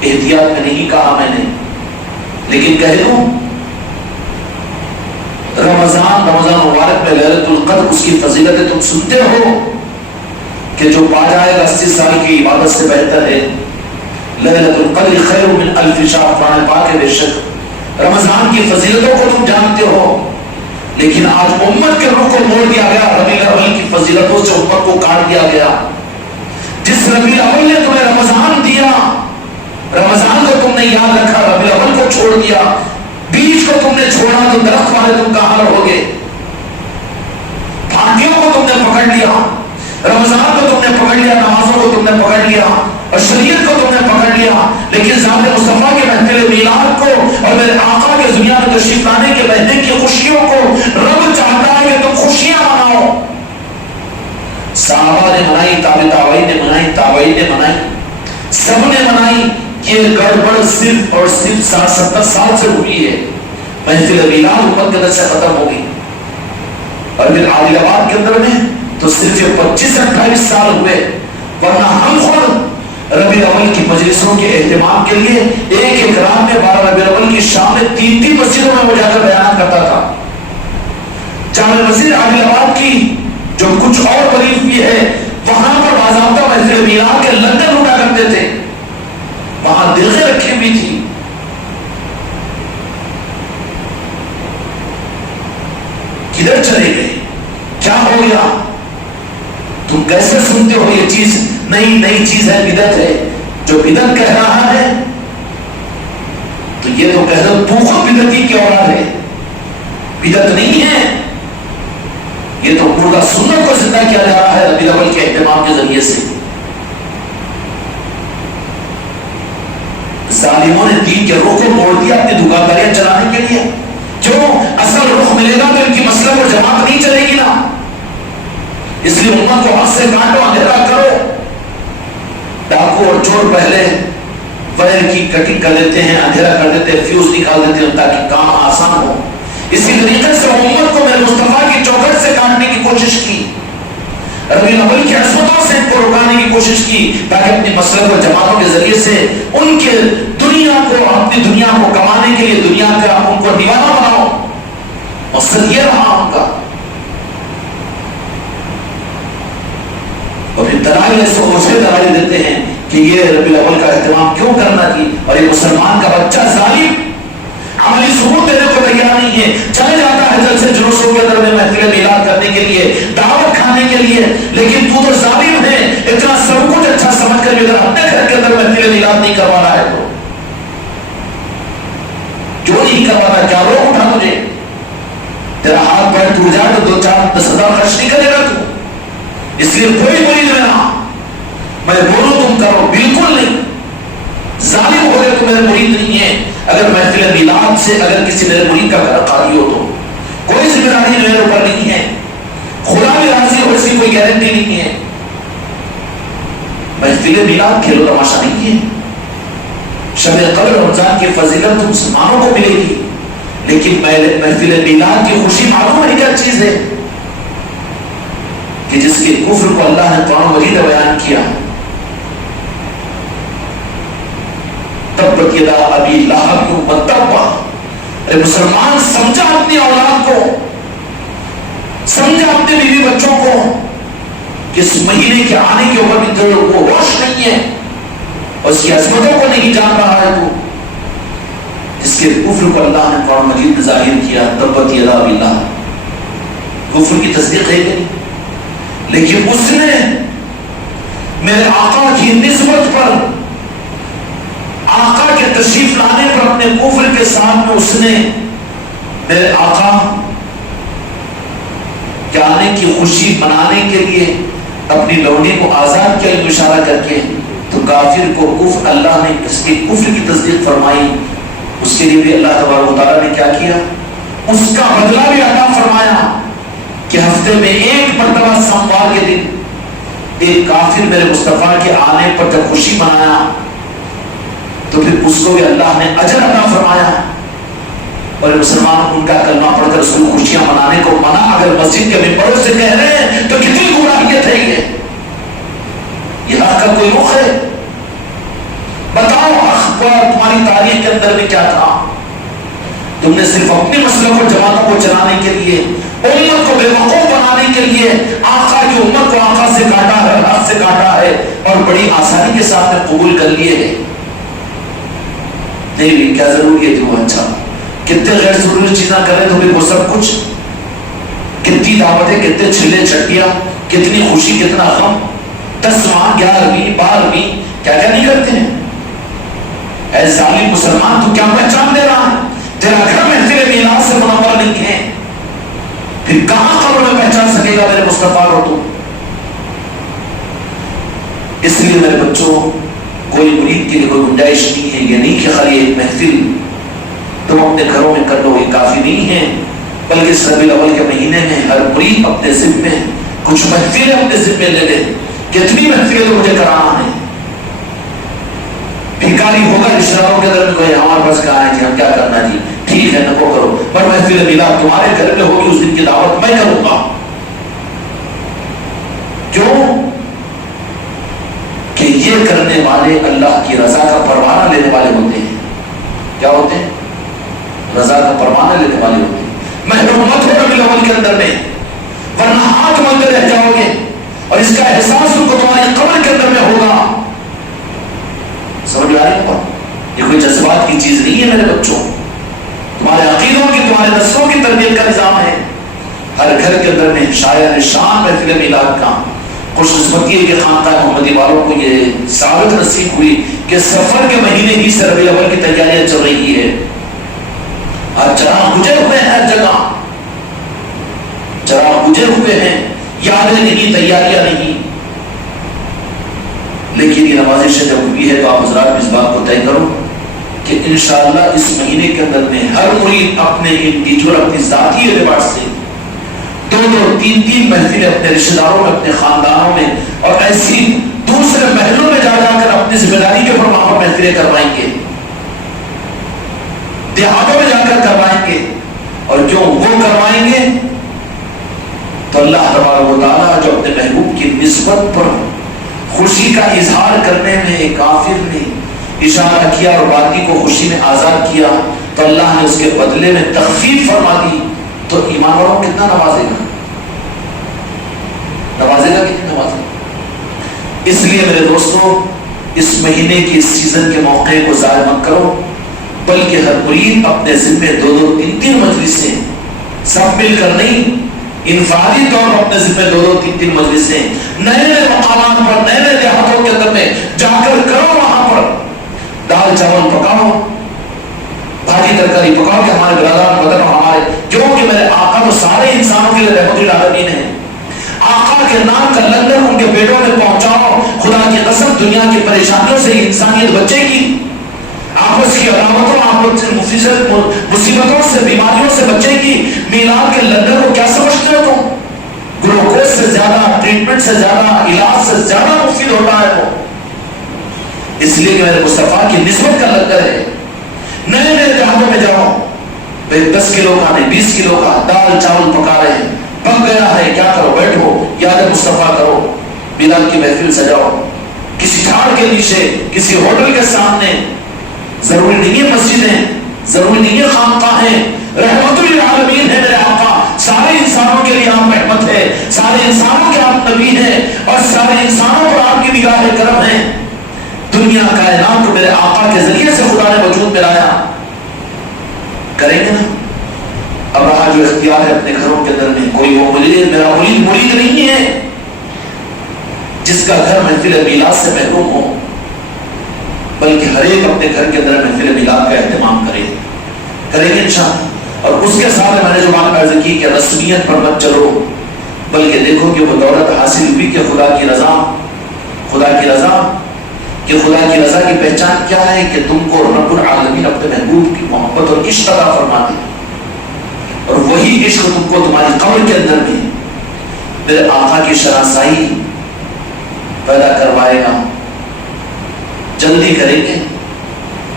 احتیاط میں نہیں کہا میں نے، لیکن کہہ دوں رمضان مبارک میں لیلۃ القدر اس کی فضیلتیں تم سنتے ہو کہ جو پا جائے گا 80 سال کی عبادت سے بہتر ہے. لیلۃ القدر خیر من الف شہر، قرآن پاک ہے. بے شک رمضان کی فضیلتوں کو تم جانتے ہو، لیکن آج امت کے رخ کو موڑ دیا گیا. ربیع الاول کی فضیلتوں سے امت کو کاٹ دیا گیا. جس ربیع الاول نے تمہیں رمضان دیا، رمضان کو تم نے یاد رکھا، ربیع الاول کو چھوڑ دیا. بیج کو تم نے چھوڑا تو درخت والے تم کہاں رہو گے. بھانگیوں کو تم نے پکڑ لیا، رمضان کو تم نے پکڑ لیا، نمازوں کو تم نے پکڑ لیا اور شریعت کو تم نے پکڑ لیا، لیکن ذات مصطفیٰ کے محفل میلاد کو اور میرے آقا کے دنیا میں تشریف لانے کے مہینے کی خوشیوں کو رب چاہتا ہے کہ تم خوشیاں مناؤ. صحابہ نے منائی، تابعین نے منائی، تابعین نے منائی، سب نے منائی. یہ گڑبڑ صرف اور صرف 60-70 سال سے ہوئی ہے. محفل میلاد امت کے اندر سے ختم ہو گئی اور پھر عادل آباد کے اندر میں تو صرف 25-28 سال ہوئے. ورنہ ہم خود ربیع الاول کی مجلسوں کے اہتمام کے لیے ایک رات میں 12 ربیع الاول کی شام میں 3 مسجدوں میں وہ جا کر بیان کرتا تھا. جامع مسجد عادل آباد کی جو کچھ اور قریب بھی ہے، وہاں پر باضابطہ محفل میلاد کے لنگر اٹھا کرتے تھے، وہاں دلخیں رکھی ہوئی تھی. کدھر چلے گئے؟ کیا ہو گیا؟ تم کیسے سنتے ہو یہ چیز نئی چیز ہے، بدعت ہے. جو بدعت کہہ رہا ہے تو یہ تو کہہ دو تو خود بدعتی کی اولاد ہے. بدعت نہیں ہے، یہ تو مردہ سنت کو زندہ کیا جا رہا ہے ربیع الاول کے اہتمام کے ذریعے سے. ظالموں نے دین کے رخ کو موڑ دیا اپنی دکانداریاں چلانے کے لیے. کیوں؟ اصل رخ ملے گا تو ان کی مسلک اور جماعت نہیں چلے گی نا. اس لیے امت کو ہاتھ سے کاٹو، اندھیرا کرو. ڈاکو اور چور پہلے وائر کی کٹنگ کر دیتے ہیں، اندھیرا کر دیتے ہیں، فیوز نکال دیتے ہیں تاکہ کام آسان ہو. اسی طریقے سے امت کو میرے مصطفیٰ کی چوکھٹ سے کاٹنے کی کوشش کی، ربیع الاول کی عصمتوں سے ان کو رکانے کی کوشش کی تاکہ اپنی مسلک اور جماعتوں کے ذریعے سے ان کے دنیا کو، اپنی دنیا کو کمانے کے لیے دنیا کا ان کو دیوانہ بناؤ. مقصد یہ رہا ان کا. اور پھر دلائل ایسے دوسرے دلائل دیتے ہیں کہ یہ ربیع الاول کا اہتمام کیوں کرنا کی، اور یہ مسلمان کا بچہ ظالم عملی ثبوت دینے کو تیار نہیں ہے. چلے جاتا ہے جلسے جلوسوں کے اندر میں محفل میلاد کرنے کے لیے، دعوت کھانے کے لیے، لیکن تو ظالم ہے. اتنا سب کچھ اچھا سمجھ کر بھی اگر اپنے گھر کے اندر محفل میلاد نہیں کروا رہا ہے تو کیوں نہیں کروا رہا؟ کیا روک اٹھا تجھے؟ تیرا ہاتھ پیر ٹوٹ جائے تو 2-4-10,000 خرچ نہیں کرے گا تو. اس لیے کوئی مرید لینا، میں بولوں تم کرو، بالکل نہیں. ظالم ہو گئے تو میرے مرید نہیں ہے. اگر محفل میلاد سے اگر کسی میرے مرید کا گھر خالی ہو تو کوئی ذمہ داری میرے اوپر نہیں ہے. خدا بھی راضی ہو اس کی کوئی گارنٹی نہیں ہے. محفل میلاد کھیلو تماشا نہیں ہے. شب قدر رمضان کی فضیلت مسلمانوں کو ملے گی، لیکن محفل میلاد کی خوشی معلوم ہے کیا چیز ہے کہ جس کے کفر کو اللہ نے قرآن مجید میں بیان کیا. تبت یدا ابی لہب وتب. ارے مسلمان سمجھا اپنی اولاد کو، سمجھا اپنے بیوی بچوں کو کہ اس مہینے کے آنے کے اوپر بھی وہ ہوش نہیں ہے، اس کی عظمتوں کو نہیں جان رہا ہے. تو جس کے کفر کو اللہ نے قرآن مجید میں ظاہر کیا، تبت یدا ابی لہب. کفر کی تصدیق ہے نہیں، لیکن اس نے میرے آقا کی نسبت پر، آقا کے تشریف لانے پر اپنے کفر کے ساتھ میں اس نے میرے آقا کے آنے کی خوشی منانے کے لیے اپنی لونڈی کو آزاد کیا اشارہ کر کے، تو کافر کو کفر، اللہ نے اس کے کفر کی تصدیق فرمائی، اس کے لیے بھی اللہ تبارک و تعالیٰ نے کیا کیا، اس کا بدلہ بھی عطا فرمایا کہ ہفتے میں ایک مرتبہ سوموار کے دن ایک کافر میرے مصطفیٰ کے آنے پر جب خوشی منایا تو پھر اس کو بھی اللہ نے اجر عطا فرمایا، اور مسلمان ان کا کلمہ پڑھ کر اس کو خوشیاں منانے کو منع اگر مسجد کے ممبروں سے کہہ رہے ہیں تو کتنی گمراہیت ہے یہ حق کا کوئی رخ ہے؟ بتاؤ اخبار تمہاری تاریخ کے اندر میں کیا تھا؟ تم نے صرف اپنے مسلک اور جماعتوں کو چلانے کے لیے، امت کو بے وقوف بنانے کے لیے آقا کی امت کو آقا سے کاٹا ہے، حق سے کاٹا ہے، اور بڑی آسانی کے ساتھ میں قبول کر لیے ہیں۔ نہیں، کیا ضروری ہے تمہیں؟ اچھا کتنے غیر ضروری چیزاں کر رہے تو پھر وہ سب کچھ، کتنی دعوتیں، کتنے چھلے چھٹیاں، کتنی خوشی، کتنا غم، 10واں 11ویں 12ویں، کیا کیا نہیں کرتے ہیں؟ اے ظالم مسلمان، تو کیا پہچان دے رہا ہے؟ تیرا گھر محفل میلاد سے منور نہیں ہے، پھر کہاں قبر میں پہچان سکے گا میرے مصطفیٰ کو تو؟ اس لیے میرے بچوں، کوئی مرید کے لیے کوئی گنجائش نہیں ہے، یہ نہیں کہ خالی ایک محفل تم اپنے گھروں میں کر لو، یہ کافی نہیں ہے، بلکہ اس ربیع الاول کے مہینے میں ہر مرید اپنے ذمے کچھ محفلیں اپنے ذمے لے لے، کتنی محفلیں تو مجھے کرانا ہے۔ بھکاری ہوگا رشتہ داروں کے در میں، کوئی ہمارے پاس کہا ہے کہ ہم کیا کرنا جی، ٹھیک ہے نہ وہ کرو، پر محفل میلاد تمہارے گھر میں ہوگی، اس دن کی دعوت میں کروں گا۔ کیوں؟ کہ یہ کرنے والے اللہ کی رضا کا پروانہ لینے والے ہوتے ہیں۔ کیا ہوتے ہیں؟ رضا کا پروانہ لینے والے ہوتے ہیں۔ محروم مت ہو ربیع الاول کے اندر میں، ورنہ ہاتھ ملتے رہ جاؤ گے، اور اس کا احساس تم کو تمہاری قبر کے اندر میں ہوگا۔ سمجھ آ رہی ہے؟ یہ کوئی جذبات کی چیز نہیں ہے میرے بچوں، تمہارے عقیدوں کی، تمہارے نسلوں کی تربیت کا نظام ہے۔ ہر گھر کے اندر میں شاعر شان محفل میلاد کا، خوش قسمتی ہے کہ خاندان محمدی والوں کو یہ سعادت نصیب ہوئی کہ سفر کے مہینے ہی سے ربیع الاول کی تیاریاں چل رہی ہے۔ آج چراغ بجھے ہوئے ہیں، ہر جگہ چراغ بجھے ہوئے ہیں، یادیں نہیں، تیاریاں نہیں، لیکن یہ نوازش جب ہوئی ہے تو آپ حضرات اس بات کو طے کرو کہ انشاءاللہ اس مہینے کے اندر میں ہر مرید اپنے انڈیویجول، اپنی ذاتی اعتبار سے 2-2 3-3 محفلیں اپنے رشتہ داروں میں، اپنے خاندانوں میں، اور ایسی دوسرے محلوں میں جا کر اپنی ذمہ داری کے اوپر وہاں پر محفلیں کروائیں گے، دیہاتوں میں جا کر کروائیں گے، اور کیوں وہ کروائیں گے تو اللہ تبارک و تعالیٰ جو اپنے محبوب کی نسبت پر خوشی کا اظہار کرنے میں کافر نے اشارہ کیا اور باقی کو خوشی میں آزاد کیا، تو اللہ نے اس کے بدلے میں تخفیف فرما دی، تو ایمان والوں کتنا نوازے گا، نوازے گا کتنا نوازے گا۔ اس لیے میرے دوستوں، اس مہینے کی، اس سیزن کے موقع کو ضائع مت کرو، بلکہ ہر مرید اپنے ذمے 2-2 3-3 مجلسیں، سب مل کر نہیں، انفرادی طور پر اپنے ذمہ 2-2 3-3 مجلسیں نئے نئے مقامات پر، نئے نئے دیہاتوں کے اندر میں جا کر کرو، وہاں پر دال چاول پکاؤ، بھاجی ترکاری پکاؤ کہ ہمارے برادران بدن ہمارے، کیونکہ میرے آقا تو سارے انسانوں کے لیے رحمت للعالمین ہے، آقا کے نام کا لنگر ان کے پیٹوں میں پہنچاؤ، خدا کی قسم دنیا کی پریشانیوں سے انسانیت بچے گی، آپس کی علامتوں، آپس کی مصیبتوں سے، بیماریوں سے بچے گی۔ میلاد کے لنگر کو کیا سمجھتے ہو تم؟ گلوکوز سے زیادہ، ٹریٹمنٹ سے زیادہ، علاج سے زیادہ مفید ہوتا ہے وہ، اس لیے کہ میرے مصطفیٰ کی نسبت کا لنگر ہے۔ نئے نئے دیہاتوں میں جاؤ، 10 کلو کا نہیں 20 کلو کا دال چاول پکا رہے ہیں، پک گیا ہے، کیا کرو، بیٹھو، یاد مصطفیٰ کرو، میلاد کی محفل سجاؤ، کسی جھاڑ کے نیچے، کسی ہوٹل کے سامنے، ضروری نہیں ہے مسجدیں، ضروری نہیں ہے خانقاہیں، رحمت للعالمین ہے میرے آقا، سارے انسانوں کے لیے آپ رحمت ہے، سارے انسانوں کے آپ نبی ہیں، اور سارے انسانوں پر آپ کی نگاہ کرم ہے۔ دنیا کائنات کو میرے آقا کے ذریعے سے خدا نے وجود میں لایا، کریں گے نا؟ اب رہا جو اختیار ہے اپنے گھروں کے اندر میں کوئی وہ مرید میرا مرید نہیں ہے جس کا گھر محفل میلاد سے محروم ہو، بلکہ ہر ایک اپنے گھر کے اندر محفل میلاد کا اہتمام کریں گے انشاءاللہ۔ اور اس کے ساتھ میں نے جو بات عرض کی کہ رسمیت پر مت چلو، بلکہ دیکھو کہ وہ دولت حاصل ہوئی کہ خدا کی رضا کہ خدا کی رضا کی پہچان کیا ہے کہ تم کو رب العالمین اپنے محبوب کی محبت اور عشق عطا فرما دے، اور وہی عشق تم کو تمہاری قبر کے اندر بھی میرے آقا کی شناسائی پیدا کروائے گا۔ جلدی کریں گے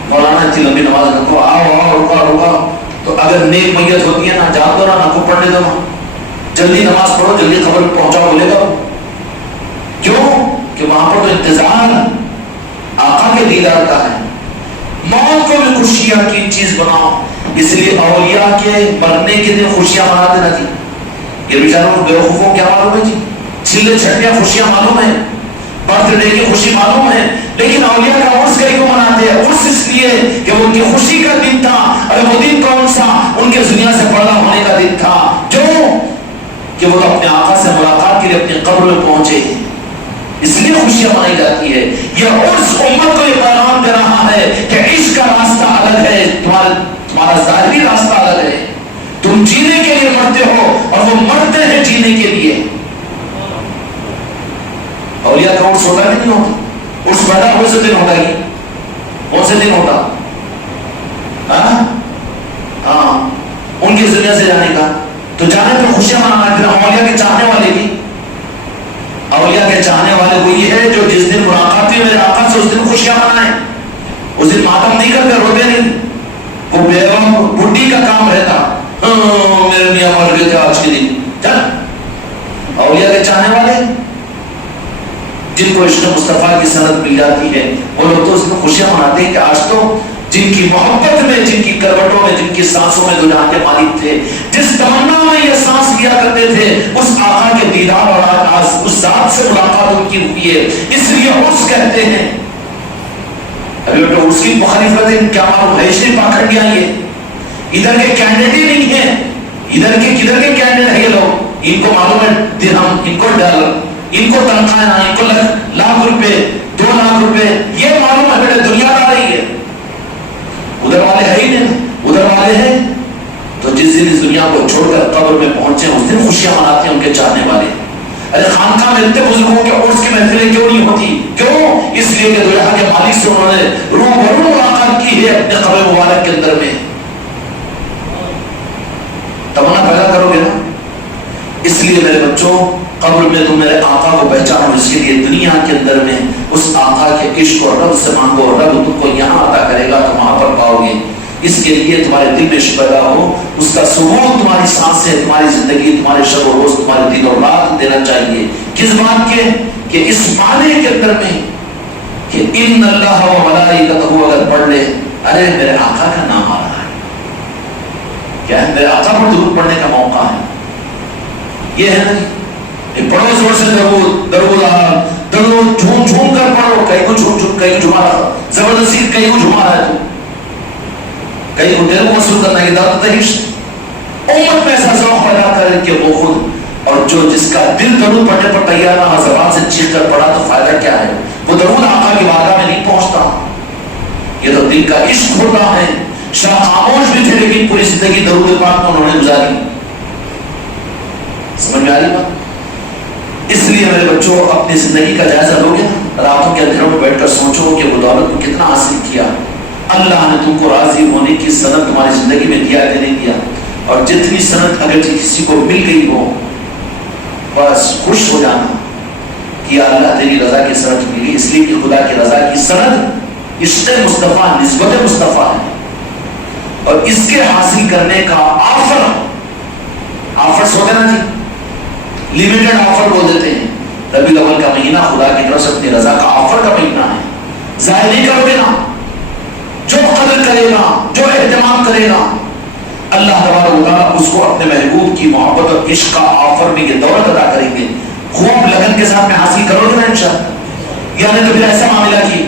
مولانا اتنی لمبی نماز نہ کو آؤ رکا تو اگر نیک میت ہوتی ہے نہ جان دو نہ کو پڑھنے دو، جلدی نماز پڑھو جلدی خبر پہنچاؤ بولے گا، کیوں کہ وہاں پر تو انتظار آقا کے دیدار کا ہے۔ موت کو بھی خوشیاں کی چیز بناؤ، اس لیے اولیاء کے مرنے کے دن خوشیاں منا دینا جی، یہ بیچاروں کو بیوقوفوں کو کیا معلوم ہے جی، چھلے چھٹیاں خوشیاں معلوم ہے، برتھ ڈے کی خوشی معلوم ہے، لیکن اولیاء کا عرس کیوں مناتے ہیں؟ عرس اس لیے کہ ان کی خوشی کا دن تھا، اور وہ دن کون سا؟ ان کے دنیا سے پردہ ہونے کا دن تھا، جو کہ وہ اپنے آقا سے ملاقات کے لیے اپنی قبر میں پہنچے، اس لیے خوشیاں منائی جاتی ہے۔ یہ عرس امت کو یہ پیغام دے رہا ہے کہ عشق کا راستہ الگ ہے، تمہارا ظاہری راستہ الگ ہے، تم جینے کے لیے مرتے ہو اور وہ مرتے ہیں جینے کے لیے۔ اولیاء کا عرس ہوتا نہیں ہوتا، عرس پیدا ہونے سے دن ہوتا ہی، کون سے دن ہوتا؟ ہاں ان کی دنیا سے جانے کا، تو جانے پر خوشیاں منانا۔ پھر اولیاء کے چاہنے والے بھی، اولیاء کے چاہنے والے وہی ہے جو جس دن ملاقات ہوئی میرے آقا سے اس دن خوشیاں منائیں، اس دن ماتم نہیں کرتے، روتے نہیں، وہ بیوہ بڈھی کا کام رہتا میرے میاں مر گئے تھے آج کے دن۔ چل اولیاء کے چاہنے والے جن کو عشق مصطفیٰ کی سند مل جاتی ہے وہ لوگ تو اس میں خوشیاں مناتے ہیں کہ آج تو جن کی محبت میں، جن کی کروٹوں میں، جن کی سانسوں میں دو جہاں کے مالک تھے، جس تمنا میں یہ سانس لیا کرتے تھے، اس آقا کے دیدار اور آج اس ذات سے ملاقات ان کی ہوئی ہے، اس لیے عرس کہتے ہیں۔ ابھی تو اس کی مخالفت ہے، کیا معلوم ہے اس نے پاکھنڈیاں یہ ادھر کے کینڈیڈیٹ ہی نہیں ہیں، ادھر کے کدھر کے کینڈیڈیٹ ہیں یہ لوگ، ان کو معلوم ہے درہم، ان کو ڈالر، ان کو تنخواہ، ان کو لاکھ روپے، 2 لاکھ روپے، یہ معلوم ہے بیٹے دنیا داری ہے۔ ادھر والے ہے ہی نہیں، ادھر والے ہیں تو جس دن اس دنیا کو چھوڑ کر قبر میں پہنچے اس دن خوشیاں مناتے ہیں ان کے چاہنے والے۔ ارے خانقاہ میں اتنے بزرگوں کے عرس کی محفلیں کیوں نہیں ہوتی؟ کیوں؟ اس لیے کہ دنیا کے مالک سے انہوں نے روبرو ملاقات کی ہے اپنے قبر مبارک کے اندر میں۔ تمنا پیدا کرو گے نا، اس لیے میرے بچوں قبر میں تم میرے آقا کو پہچانو، اس کے لیے دنیا کے اندر میں اس آقا کے عشق اور رب سے مانگو، رب تم کو یہاں عطا کرے گا تو وہاں پر پاؤ گے۔ اس کے لیے تمہارے دل میں عشق پیدا ہو، اس کا ثبوت تمہاری سانسیں، تمہاری زندگی، تمہارے شب و روز، تمہارے دن اور رات دینا چاہیے۔ کس بات کے؟ کہ اس معنی کے اندر میں کہ ان اللہ و ملائکتہ اگر پڑھ لے، ارے میرے آقا کا نام آ رہا ہے، کیا ہے؟ میرے آقا پر درود پڑھنے کا موقع ہے، یہ ہے نا جی، پڑھو زور سے درود، درود جھوم جھوم کر پڑھو، کہیں کو جھوم جھوم، کہیں کو جھما رہا زبردستی، کہیں کو جھما رہا ہے تو کہیں کو دل کو مسئول کرنا کی دعوت دہیش، امت میں ایسا ذوق پیدا کرے کہ وہ خود، اور جو جس کا دل درود پڑھنے پر تیار نہ ہو، زبان سے چیخ کر پڑھا تو فائدہ کیا ہے؟ وہ درود آقا کی بارگاہ میں نہیں پہنچتا۔ یہ تو دل کا عشق ہوتا ہے۔ شاہ خاموش بھی تھے لیکن پوری زندگی درود پاک میں انہوں نے گزاری۔ سمجھ میں آ رہی بات؟ اس لیے میرے بچوں اپنی زندگی کا جائزہ لو گے نا، راتوں کے اندھیروں میں بیٹھ کر سوچو کہ وہ دولت کو کتنا حاصل کیا، اللہ نے تم کو راضی ہونے کی سند تمہاری زندگی میں دیا کہ نہیں دیا، اور جتنی سند اگر کسی کو مل گئی ہو بس خوش ہو جانا کہ اللہ تیری رضا کی سند ملی، اس لیے کہ خدا کی رضا کی سند عشق مصطفیٰ، نسبت مصطفیٰ ہے، اور اس کے حاصل کرنے کا آفرز ہوگا نا جی، لیمیٹڈ آفر بول دیتے ہیں۔ ربیع الاول کا مہینہ خدا کی طرف سے اپنی رضا کا آفر کا مہینہ ہے، ضائع نہیں کرو گے نا۔ جو قدر کرے گا، جو اہتمام کرے گا، اللہ تبارک و تعالیٰ اس کو اپنے محبوب کی محبت اور عشق کا آفر میں یہ دولت ادا کریں گے۔ خوب لگن کے ساتھ میں حاصل کرو گے نا انشاءاللہ، یعنی تو پھر ایسا معاملہ کی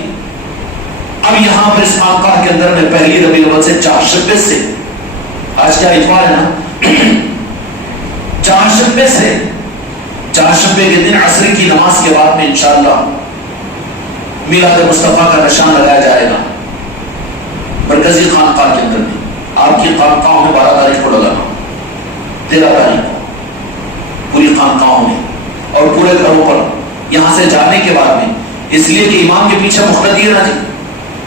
اب یہاں پر اس خانقاہ کے اندر میں پہلی ربیع الاول سے 4 شب سے، آج کیا اتوار ہے نا، چہارشنبے سے چہارشنبے کے دن عصر کی نماز کے بعد میں انشاءاللہ میلاد مصطفیٰ کا نشان لگایا جائے گا مرکزی خانقاہ کے اندر میں. آپ کی خانقاہوں میں 12 تاریخ کو لگانا، 13 تاریخ کو پوری خانقاہوں میں اور پورے گھروں پر. یہاں سے جانے کے بعد میں اس لیے کہ امام کے پیچھے مقتدی ہے نا جی،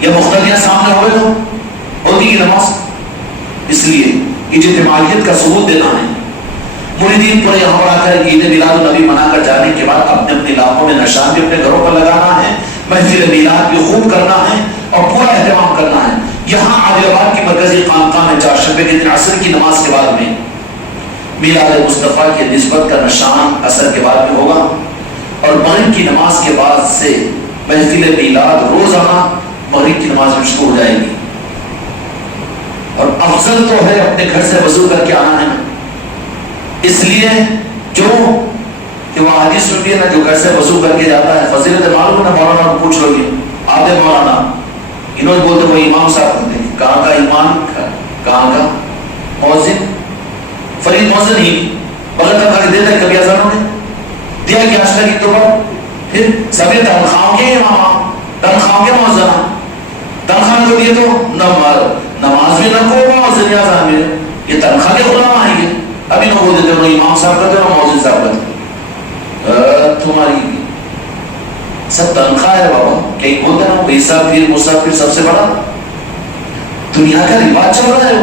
یا مقتدیاں سامنے ہوئے تو ہوتی کی نماز، اس لیے اجتماعیت کا ثبوت دینا ہے. مریدین پورے یہاں پر آ کر عید میلاد النبی منا کر جانے کے بعد اپنے اپنے علاقوں میں نشان بھی اپنے گھروں پر لگانا ہے، محفل میلاد بھی خوب کرنا ہے اور پورا اہتمام کرنا ہے. یہاں عادل آباد کی مرکزی خانقاہ میں چہارشنبے کے دن عصر کی نماز کے بعد میں میلاد مصطفیٰ کی نسبت کا نشان عصر کے بعد میں ہوگا اور مغرب کی نماز کے بعد سے محفل میلاد روزانہ مغرب کی نماز میں شروع ہو جائے گی. اور افضل تو ہے اپنے گھر سے وضو کر کے آنا ہے نا، اس لیے جو کہ وہ حدیث سنتی ہے نا، جو گھر سے وضو کر کے جاتا ہے فضیلت معلوم ہے. مولانا کو پوچھ لو گے، آدھے مولانا انہوں نے بولتے وہ امام صاحب ہوتے ہیں. کہاں کا امام، کہاں کا مؤذن، فرید مؤذن ہی بغیر تنخواہ دیتا ہے. کبھی اذانوں نے دیا کہ آج تک تو پھر سبھی تنخواہوں کے امام، تنخواہوں کے مؤذن، تنخواہ کو دیے تو نماز بھی نہ کو مؤذن یا اذان بھی، یہ تنخواہ کے غلام آئیں گے. ابھی نہ بول دیتے ہو امام صاحب کرتے ہو مؤذن صاحب کرتے، تمہاری سب تنخواہ ہے بابا. کہیں بولتے نا پیسہ پھر مسافر سب سے بڑا، دنیا کا رواج چل رہا ہے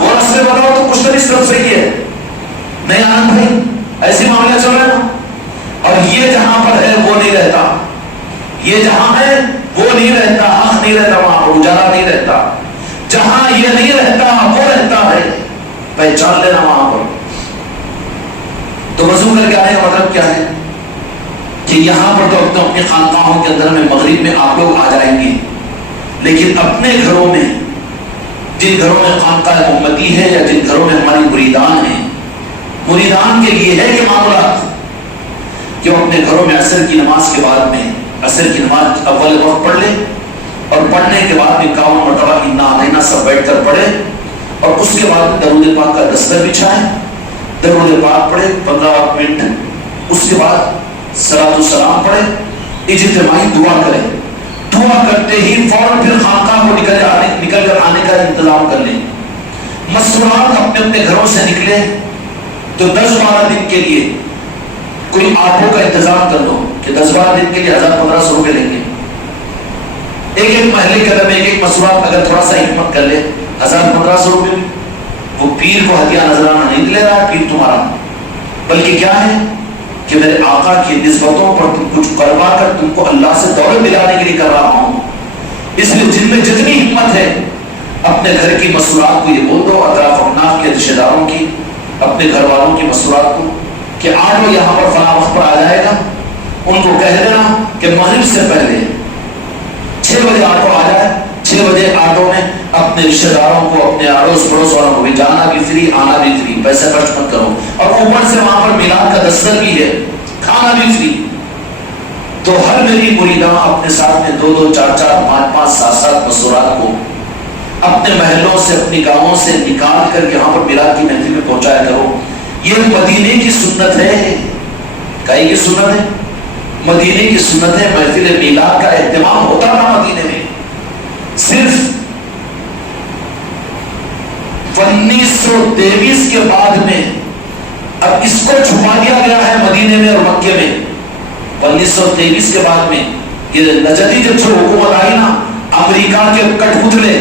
وہ رستے بتاؤ تو کچھ تو اس طرف سے ہی ہے. نہیں آنند بھائی ایسی معاملہ چل رہا ہے نا. اور یہ جہاں پر ہے وہ نہیں رہتا، یہ جہاں ہے وہ نہیں رہتا، آنکھ نہیں رہتا، وہاں پر اجالا نہیں رہتا. جہاں یہ نہیں رہتا وہ رہتا ہے، پہچان لینا وہاں پر. تو وضو کر کے آنے کا مطلب کیا ہے کہ یہاں پر تو اپنے خانقاہوں کے اندر میں مغرب میں آپ لوگ آ جائیں گے، لیکن اپنے گھروں میں جن گھروں میں خانقاہ محمدی ہے یا جن گھروں میں ہماری مریدان ہیں، مریدان کے لیے ہے کہ معاملات کہ وہ اپنے گھروں میں عصر کی نماز کے بعد میں عصر کی نماز اول وقت پڑھ لے اور پڑھنے کے بعد 51 مرتبہ انا اعطینٰ سب بیٹھ کر پڑھے اور اس کے بعد درود پاک کا دستر بچھائے، درود پاک پڑھے 15 منٹ، اس کے بعد صلاۃ السلام پڑھے، اجتماعی دعا کرے. دعا کرتے ہی فوراً پھر خانقاہ کو نکل کر آنے کا انتظام کر لیں. مسورات اپنے اپنے گھروں سے نکلے تو 10-12 دن کے لیے کوئی آٹو کا انتظام کر دو کہ 10-12 دن کے لیے 1000-1500 روپے لیں گے. ایک محلے کے اندر میں ایک مسورات اگر تھوڑا سا ہمت کر لے 1000-1500 روپے، وہ پیر کو ہدیہ نذرانہ نہیں لے رہا، پیر تمہارا، بلکہ کیا ہے کہ میرے آقا کی نسبتوں پر تم کچھ کروا کر تم کو اللہ سے دولت دلانے کے لیے کر رہا ہوں. اس لیے جن میں جتنی ہمت ہے اپنے گھر کی مسورات کو یہ بول دو، اطراف اکناف کے رشتے داروں کی، اپنے گھر والوں کی مسورات کو کہ آٹو یہاں پر فلاں وقت پر آ جائے گا. ان کو کہہ دینا کہ مغرب سے پہلے 6 بجے آٹو آ جائے. 6 بجے آٹو میں اپنے رشتے داروں کو، اپنے اڑوس پڑوس والوں کو بھی جانا بھی فری، آنا بھی فری، پیسے خرچ مت کرو. اور اوپر سے وہاں پر میلاد کا دستر بھی ہے، کھانا بھی فری. تو ہر میری مریداں اپنے ساتھ میں 2-2 4-4 5-5 7-7 مسورات کو اپنے محلوں سے، اپنی گاؤں سے نکال کر یہاں پر میلاد کی محفل میں پہنچایا کرو. یہ مدینے کی سنت ہے. کہیں کی سنت ہے؟ مدینے کی سنت ہے. محفل میلاد کا اہتمام ہوتا تھا مدینے میں. صرف 1923 کے بعد میں اب اس کو چھپا دیا گیا ہے مدینے میں اور مکے میں. 1923 کے بعد میں یہ نجدی جب سے حکومت آئی نا، امریکہ کے کٹ پتلے،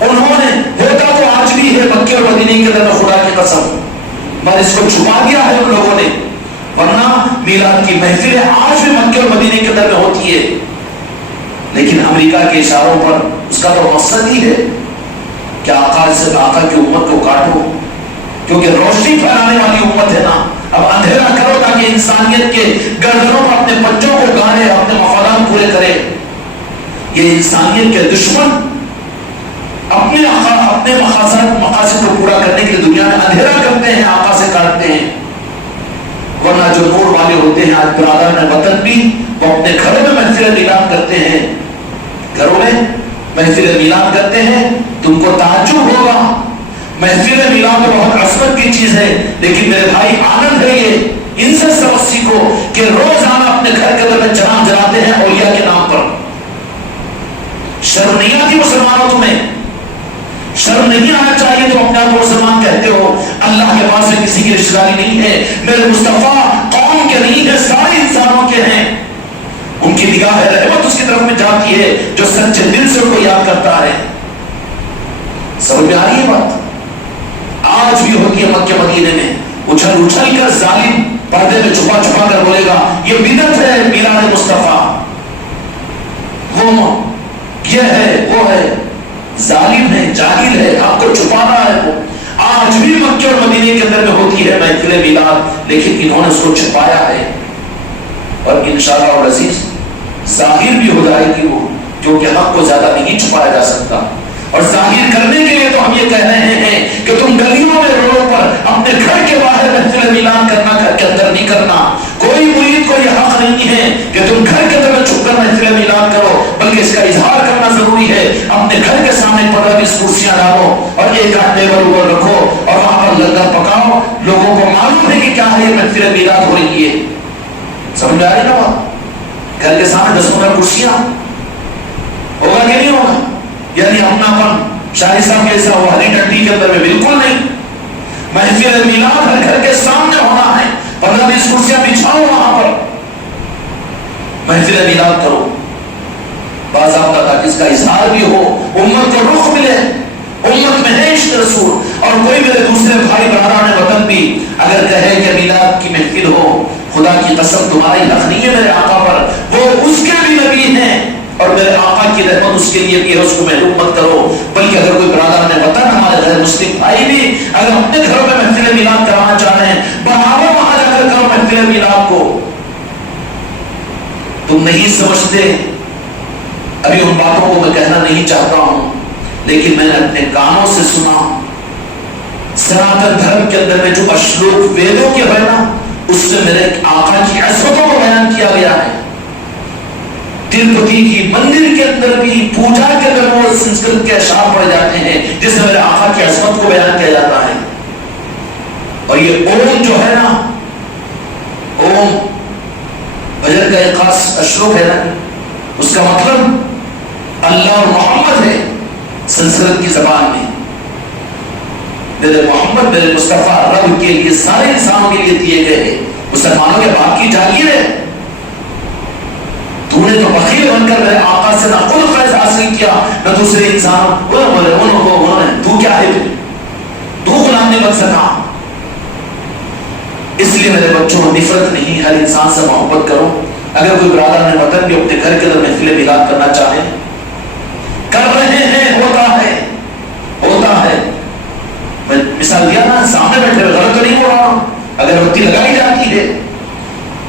انہوں نے ہوتا تو آج بھی ہے مکے اور مدینے کے اندر، خدا کی قسم، مگر اس کو چھپا دیا ہے ان لوگوں نے. ورنہ میلاد کی محفلیں آج بھی مکے اور مدینے کے اندر میں ہوتی ہے. لیکن امریکہ کے اشاروں پر اس کا تو مقصد ہی ہے کہ آقا کی امت کو کاٹو، کیونکہ روشنی پھیلانے والی امت ہے نا. اب اندھیرا کرو تاکہ انسانیت کے گردنوں پر اپنے بچوں کو گاڑے، اپنے مفادات پورے کرے. یہ انسانیت کے دشمن اپنے مقاصد کو پورا کرنے کے لیے دنیا میں اندھیرا کرتے ہیں، آقا سے کاٹتے ہیں. ورنہ جو نور والے ہوتے ہیں آج برادران وطن بھی وہ اپنے گھروں میں محفل میلاد کرتے ہیں، گھروں میں محفل میلاد کرتے ہیں. تم کو تعجب ہوگا محفل میلاد تو بہت عظمت کی چیز ہے، لیکن میرے بھائی آنند ہے یہ ان سے سبق سیکھو کہ روزانہ اپنے گھر کے اندر جلام جلاتے ہیں اولیاء کے نام پر. شرم نہیں آتی مسلمانوں تمہیں؟ شرم نہیں آنا چاہیے؟ تو اپنے آپ کو مسلمان کہتے ہو. اللہ کے پاس میں کسی کی رشتہ داری نہیں ہے. میرے مصطفیٰ قوم کے نہیں ہے، سارے انسانوں کے ہیں. ان کی نگاہ رحمت اس کی طرف میں جاتی ہے جو سچے دل سے ان کو یاد کرتا ہے. سمجھ میں آ رہی ہے بات؟ آج بھی ہوتی ہے مکہ مدینے میں اچھل اچھل کر ظالم پردے میں چھپا چھپا کر بولے گا یہ بدعت ہے میلاد مصطفیٰ، وہ یہ ہے وہ ہے. ظالم ہے، جاہل ہے، آپ کو چھپانا ہے. وہ آج بھی مکہ اور مدینے کے اندر میں ہوتی ہے محفل میلاد، لیکن انہوں نے اس کو چھپایا ہے. اور انشاءاللہ العزیز ظاہر بھی ہو جائے گی وہ، کیونکہ حق کو زیادہ نہیں چھپایا جا سکتا. اور ظاہر کرنے کے لیے تو ہم یہ کہہ رہے ہیں کہ تم گلیوں میں روڈوں پر اپنے گھر کے باہر محفل میلاد کرنا، گھر کے اندر نہیں کرنا. کوئی مرید کو یہ حق نہیں ہے کہ تم گھر کے اندر چھپ کر محفل میلاد کرو، بلکہ اس کا اظہار کرنا ضروری ہے. اپنے گھر کے سامنے 15-20 کرسیاں ڈالو اور ایک آدھ ٹیبل اوپر رکھو اور وہاں پر لنگر پکاؤ. لوگوں کو معلوم ہے کہ کیا ہے یہ محفل میلاد ہو رہی ہے. سمجھ آ رہی نا بات؟ گھر کے سامنے 10-15 کرسیاں ہوگا کہ نہیں ہوگا؟ یعنی اپنا پن شاہی صاحب جیسا وہ ہری ٹٹی کے اندر میں بالکل نہیں. محفل میلاد ہر گھر کے سامنے ہونا ہے. 15-20 کرسیاں بچھاؤ وہاں پر، محفل میلاد کرو باضابطہ تاکہ اس کا اظہار بھی ہو، امت کو رخ ملے. امت میں ہے عشق رسول. اور کوئی میرے دوسرے بھائی برادران وطن بھی اگر کہے کہ میلاد کی محفل ہو، خدا کی قسم تمہاری حق نہیں ہے میرے آقا پر. وہ اس کے بھی نبی ہیں اور میرے آقا کی رحمت اس کے لیے بھی ہے، اس کو محروم مت کرو. بلکہ اگر کوئی برادران وطن ہمارے غیر مسلم بھائی بھی اگر اپنے گھروں میں محفل میلاد کرانا چاہ رہے ہیں، برابر وہاں جا کر کرو محفل میلاد کو. تم نہیں سمجھتے. ابھی ان باتوں کو میں کہنا نہیں چاہتا ہوں، لیکن میں نے اپنے کانوں سے سنا. سناتن دھرم کے اندر میں جو اشلوک ویدوں کے ہے نا، اس سے میرے آقا کی عظمتوں کو بیان کیا گیا ہے. تروپتی کی مندر کے اندر بھی پوجا کے اندر وہ سنسکرت کے اشعار پڑے جاتے ہیں جس میں میرے آقا کی عظمت کو بیان کیا جاتا ہے. اور یہ اوم جو ہے نا، اوم بجر کا ایک خاص اشلوک ہے نا، اس کا مطلب اللہ اور محمد ہے سنسکرت کی زبان میں. میرے محمد میرے مصطفیٰ رب کے لیے سارے انسانوں کے لیے دیے گئے ہیں. مسلمانوں کے باپ کی جاگیر ہے. تو نے تو بخیل بن کر میرے آقا سے نہ خود فیض حاصل کیا نہ دوسرے انسان. انہوں نے تو کیا ہے، تو غلام نہیں بن سکا. اس لیے میرے بچوں نفرت نہیں، ہر انسان سے محبت کرو. اگر کوئی برادر وطن بھی اپنے گھر کے اندر محفل میلاد کرنا چاہے، کر رہے ہیں، ہوتا ہے. میں مثال دیا نا، سامنے بیٹھے ہوئے غلط تو نہیں ہو رہا. اگر بتی لگائی جاتی ہے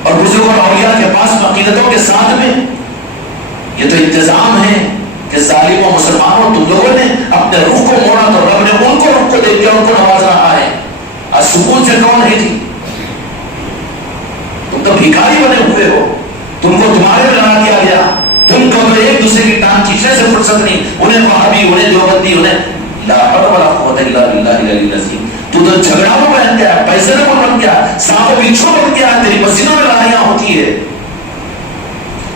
اور بزرگوں اور اولیاء کے پاس عقیدتوں کے ساتھ میں، یہ تو انتظام ہے کہ ظالموں مسلمانوں تم لوگوں نے اپنے روح کو موڑا تو رب نے ان کو رخ کو دے دیا، ان کو نواز رہا ہے. آج سکون سے کون ہے جی؟ تم تو بھکاری بنے ہوئے ہو. تم کو تمہارے میں لڑا دیا گیا. تم کو تو ایک دوسرے کی ٹانگ کھینچنے سے فرصت نہیں. انہیں وہابی، انہیں دیوبندی، انہیں لا حول ولا قوت الا باللہ العلی العظیم. تو جھگڑا میں بن گیا، پیسے میں بن گیا، سانپ و بچھو بن گیا، تیری مسجدوں میں لڑائیاں ہوتی ہے.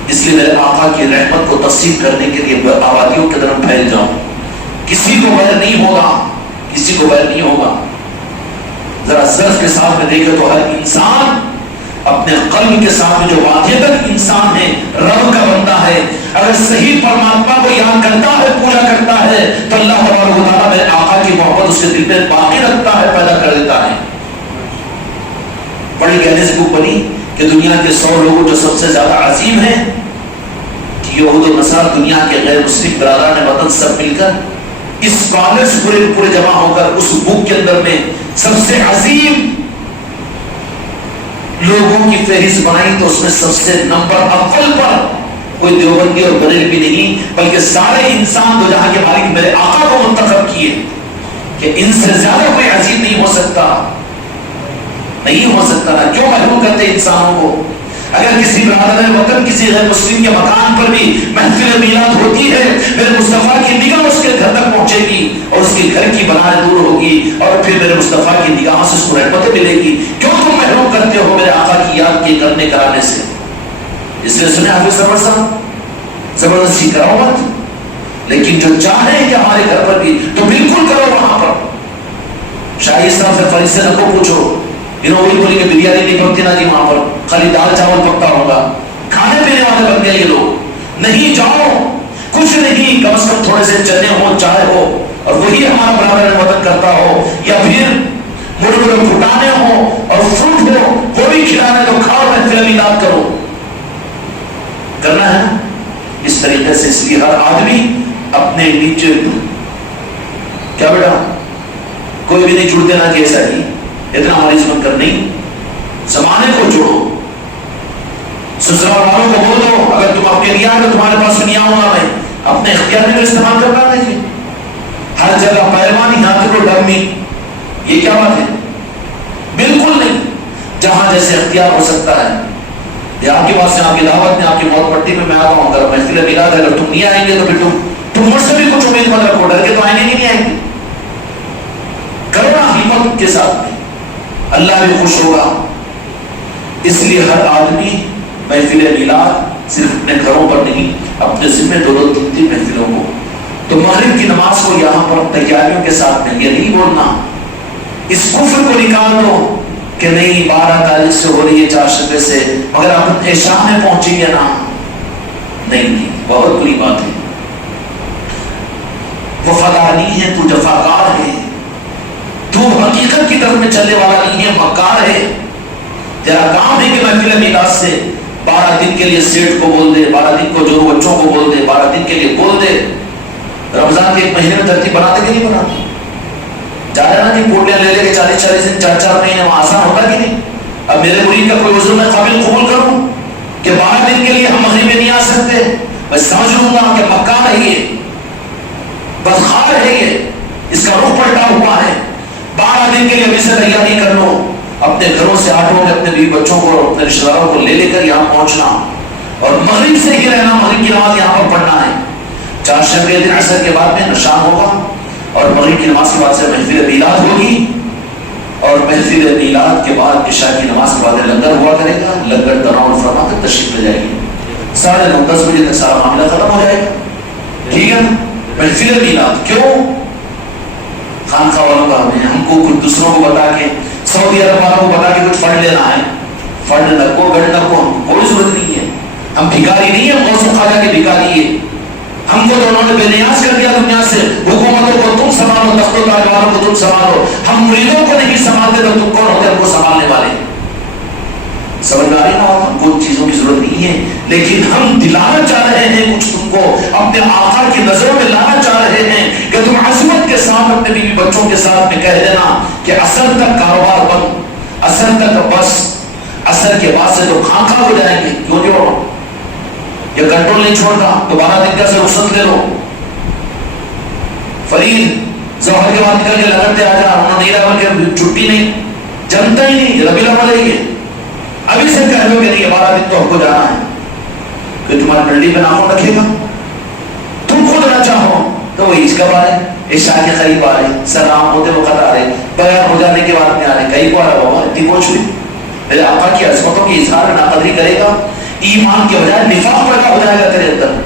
اس لیے میرے آقا کی رحمت کو تقسیم کرنے کے لیے آبادیوں کے طرف پھیل جاؤں. کسی کو بیر نہیں ہوگا، کسی کو بیر نہیں ہوگا. ذرا ظرف کے ساتھ میں دیکھے تو ہر انسان اپنے قلب کے ساتھ جو واقعتاً انسان ہے، رب کا بندہ ہے، اگر صحیح پرماتما کو یاد کرتا ہے، پوجا کرتا ہے، تو اللہ تبارک و تعالیٰ میرے آقا کی محبت اس کے دل میں باقی رکھتا ہے، پیدا کر دیتا ہے. بڑی کہنے سے بک بنی کہ دنیا کے 100 لوگوں جو سب سے زیادہ عظیم ہیں، کہ یہود و نصارہ دنیا کے غیر مسلم برادران وطن سب مل کر اس کالج پورے جمع ہو کر اس بک کے اندر میں سب سے عظیم لوگوں کی فہرست بنائی، تو اس میں سب سے نمبر اول پر کوئی دیوبندی اور بریلوی نہیں، بلکہ سارے انسان دو جہاں کے مالک میرے آقا کو منتخب کیے کہ ان سے زیادہ کوئی عظیم نہیں ہو سکتا. نہیں ہو سکتا نا. کیوں محروم کرتے انسانوں کو؟ اگر کسی برادر وطن کسی غیر مسلم کے مکان پر بھی محفل میلاد ہوتی ہے، میرے مصطفیٰ کی نگاہ اس کے گھر تک پہنچے گی اور اس کے گھر کی بنائے دور ہوگی. اور پھر میرے مصطفیٰ کی نگاہوں سے اس کو رحمتیں ملے گی. کیوں تم محروم کرتے ہو میرے آقا کی یاد کے کرنے کرانے سے؟ اس لیے سنے حافظ سرور صاحب، زبردستی کراؤ مت، لیکن جو چاہیں کہ ہمارے گھر پر بھی تو بالکل کرو. وہاں پر شاہی صاحب سے فرشتے نہ کو پوچھو، انہوں وہی بولی کہ بریانی نہیں پکتی نا جی، وہاں پر خالی دال چاول پکتا ہوگا. کھانے پینے والے بن گئے یہ لوگ. نہیں جاؤ، کچھ نہیں، کم از کم تھوڑے سے چنے ہو، چائے ہو، اور وہی ہمارا برابر مدد کرتا ہو، یا پھر مرغ پھٹانے ہو اور فروٹ ہو وہ بھی کھلانے تو کھاؤ، محفل میلاد کرو. کرنا ہے اس طریقے سے. اس لیے ہر آدمی اپنے نیچے، کیا بیٹا کوئی بھی نہیں جڑ دینا کہ ایسا ہی اتنا ہماری عزت کر نہیں. زمانے کو جوڑو، سسرال والوں کو بولو اگر تم اپنے لیا تو تمہارے پاس نہیں آؤں گا میں. اپنے اختیار میں استعمال کرنا نہیں. ہر جگہ پہلوانی ہاتھ کو ڈرمی، یہ کیا بات ہے؟ بالکل نہیں. جہاں جیسے اختیار ہو سکتا ہے. یہ آپ کے پاس سے آپ کی دعوت میں، آپ کی موت پٹی میں آ رہا ہوں، اگر محفل میلاد ہے، اگر تم نہیں آئیں گے تو پھر تم مجھ سے بھی کچھ امید مت رکھو، ڈر کے تو آئیں گے کہ نہیں آئیں گے. کرو نا ہمت کے ساتھ میں، اللہ بھی خوش ہوگا. اس لیے ہر آدمی محفل میلاد صرف اپنے گھروں پر نہیں، اپنے ذمہ دو تین محفلوں کو. تو مغرب کی نماز کو یہاں پر تیاریوں کے ساتھ میں یہ نہیں بولنا، اس کفر کو نکال دو کہ نہیں 12 تاریخ سے ہو رہی ہے، 4 شبے سے، مگر آپ عشاء میں پہنچیں گے نا. نہیں، بہت بری بات ہے. وفادار نہیں ہے تو، جفاکار ہے تو، حقیقت کی طرف میں چلنے والا نہیں ہے، مکار ہے. تیرا کام ہے کہ محفل میلاد سے 12 دن کے لیے سیٹ کو بول دے، 12 دن کو جو بچوں کو بول دے، 12 دن کے لیے بول دے. رمضان کے ایک مہینے میں ترتیب بناتے کہ نہیں بناتے؟ جا رہے نا کہ پورٹیاں لے لے کے 40 دن 4 مہینے وہاں آسان ہوتا کہ نہیں؟ اب میرے مرید کا کوئی عذر میں قابل قبول کروں کہ 12 دن کے لیے ہم مغرب میں نہیں آ سکتے؟ میں سمجھ لوں گا کہ مکار ہے یہ، بدخار ہے یہ، اس کا رخ پلٹا ہوا ہے. 12 دن کے لیے ابھی سے تیاری کر لو. اپنے گھروں سے آٹھوں میں اپنے بیوی بچوں کو اور اپنے رشتہ داروں کو لے کر یہاں پہنچنا، اور مغرب سے ہی رہنا، مغرب کی نماز یہاں پر پڑھنا ہے. 4 شب دن عصر کے بعد میں شام ہوگا، اور مغرب کی نماز کے بعد سے محفل میلاد ہوگی، اور محفل میلاد کے بعد عشاء کی نماز کے بعد لنگر ہوا کرے گا. لنگر تناول فرما کر تشریف لے جائے گی. 9:30 10 بجے تک سارا معاملہ ختم ہو جائے گا. ٹھیک ہے. محفل میلاد کیوں؟ خانقاہ والوں کا ہم کو کچھ دوسروں کو بتا کے، سعودی عرب والوں کو بتا کے کچھ فنڈ لینا ہے. فنڈ نہ کو گڑ نہ کو، ہم کو کوئی ضرورت نہیں ہے. ہم بھکاری نہیں ہیں، غوث خواجہ کے بھکاری ہے. ہم کو تو انہوں نے بے نیاز کر دیا دنیا سے. حکومتوں کو تم سنبھالو، تخت و تاج والوں کو تم سنبھالو. ہم مریدوں کو نہیں سنبھالتے تو تم کون ہوتے ہم کو سنبھالنے والے؟ سمجھ میں آ رہی نا؟ ہم کو چیزوں کی ضرورت نہیں ہے، لیکن ہم دلانا چاہ رہے ہیں کچھ تم کو، اپنے آقا کی نظروں میں لانا چاہ رہے ہیں کہ تم عظمت کے ساتھ اپنے بیوی بچوں کے ساتھ میں کہہ دینا کہ اثر تک کاروبار بند، اثر تک بس، اثر کے بعد سے تو خاں ہو جائیں گے. کیوں جوڑو؟ یہ کنٹرول نہیں چھوڑتا. دوبارہ دن کا سے رخصت لے لو. فرید ظہر کے بعد نکل کے لگتے آ جا، انہوں نہیں رہا کہ چھٹی نہیں، جنتا ہی نہیں، ربیع الاول ہے یہ. ابھی سے کہہ لو کہ نہیں 12 دن تو ہم کو جانا ہے، کہ تمہاری ڈنڈی پہ ناخن رکھے گا. تم خود نہ چاہو تو وہ عید کب آ رہے، عشاء کے قریب آ رہے، سلام ہوتے وقت آ رہے، بیان ہو جانے کے بعد میں آ رہے. کئی کو آ رہا بابا اتنی پہنچ ہوئی. میرے آقا کی عظمتوں کی اظہار ناقدری کرے گا، ایمان کے بجائے نفاق پیدا ہو جائے گا تیرے اندر.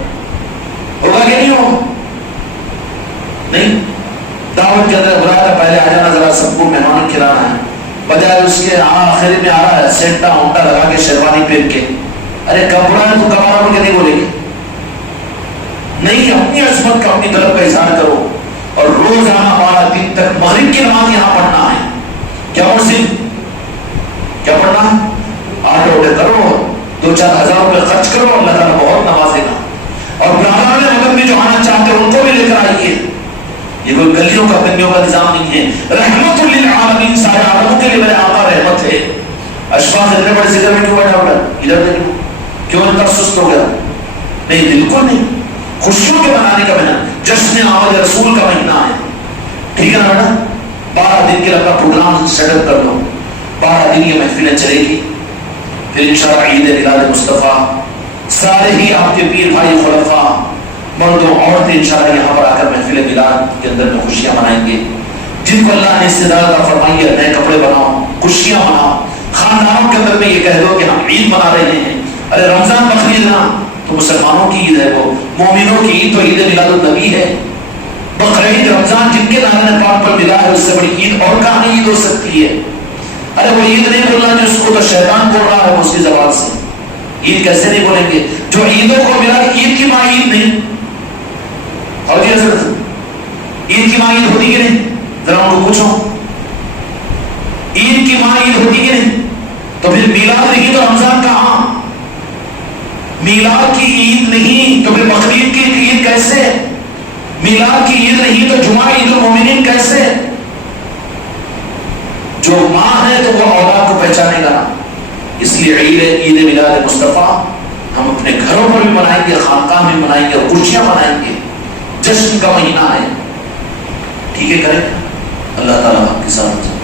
ہوگا کہ نہیں ہوگا؟ نہیں. دعوت کے اندر بلایا تھا، پہلے آ جانا ذرا سب کو مہمان کھلانا ہے، بجائے اس کے آخر میں آ رہا ہے سینٹا اونٹا لگا کے شیروانی پہن کے. ارے کپڑا ہے تو کپڑا بول کے نہیں بولے گی. نہیں، اپنی عظمت کا اپنی طلب کا اظہار کرو، اور روزانہ 12 دن تک مغرب کی نماز یہاں پڑھنا ہے. کیا مرسل کیا پڑھنا ہے؟ 8 روٹے کرو، 2-4 ہزار روپے خرچ کرو، اللہ تعالیٰ بہت نوازے گا. اور برادران مدد میں جو آنا چاہتے ہیں ان کو بھی لے کر آئیے. یہ کوئی گلیوں کا پنڈیوں کا نظام نہیں ہے. رحمت للعالمین، سارے عالموں کے لیے میرے آقا رحمت ہے. اشفاق اتنے بڑے ذکر میں کیوں بیٹھا ہوگا؟ ادھر دیکھو کیوں اتنا سست ہو گیا؟ نہیں، بالکل نہیں. خوشیوں کے منانے کا مہینہ، جشن آمد رسول کا مہینہ ہے. ٹھیک ہے نا بیٹا؟ 12 دن کے لیے اپنا پروگرام سیٹ اپ کر لو. 12 دن یہ محفلیں چلے گی. پھر انشاءاللہ عید میلاد مصطفیٰ سارے ہی آپ کے پیر بھائی خلفاء مرد و عورتیں انشاءاللہ یہاں پر آ کر محفل میلاد کے اندر میں خوشیاں منائیں گے. جن کو اللہ نے استعداد فرمائی ہے نئے کپڑے بناؤ، خوشیاں مناؤ، خاندانوں کے اندر میں یہ کہہ دو کہ ہم عید منا رہے ہیں، ارے رمضان بقرعید نہ تو مسلمانوں کی عید ہے، وہ مومنوں کی عید تو عید میلاد النبی ہے، بقرعید رمضان جن کے نام پاک پر ملا ہے اس سے بڑی عید اور کہاں عید ہو سکتی ہے؟ ارے وہ عید نہیں بولنا جس کو تو شیطان بول رہا ہے اس کی زبان سے، عید کیسے نہیں بولیں گے؟ جو عیدوں کو ملا عید کی ماں عید نہیں، اور جی حضرت عید کی ماں عید ہوتی کہ نہیں؟ ذرا ان کو پوچھو، عید کی ماں عید ہوتی کہ نہیں؟ تو پھر میلاد نہیں تو رمضان کہاں؟ میلاد کی عید نہیں تو پھر بقرعید کی عید کیسے؟ میلاد کی عید نہیں تو جمعہ عید المومنین کیسے؟ جو ماں ہے تو وہ اولاد کو پہچانے گا، اس لیے عید میلاد مصطفیٰ ہم اپنے گھروں پر بھی منائیں گے، خانقاہ میں منائیں گے، خوشیاں منائیں گے، جشن کا مہینہ ہے، ٹھیک ہے؟ کریں اللہ تعالیٰ آپ کے ساتھ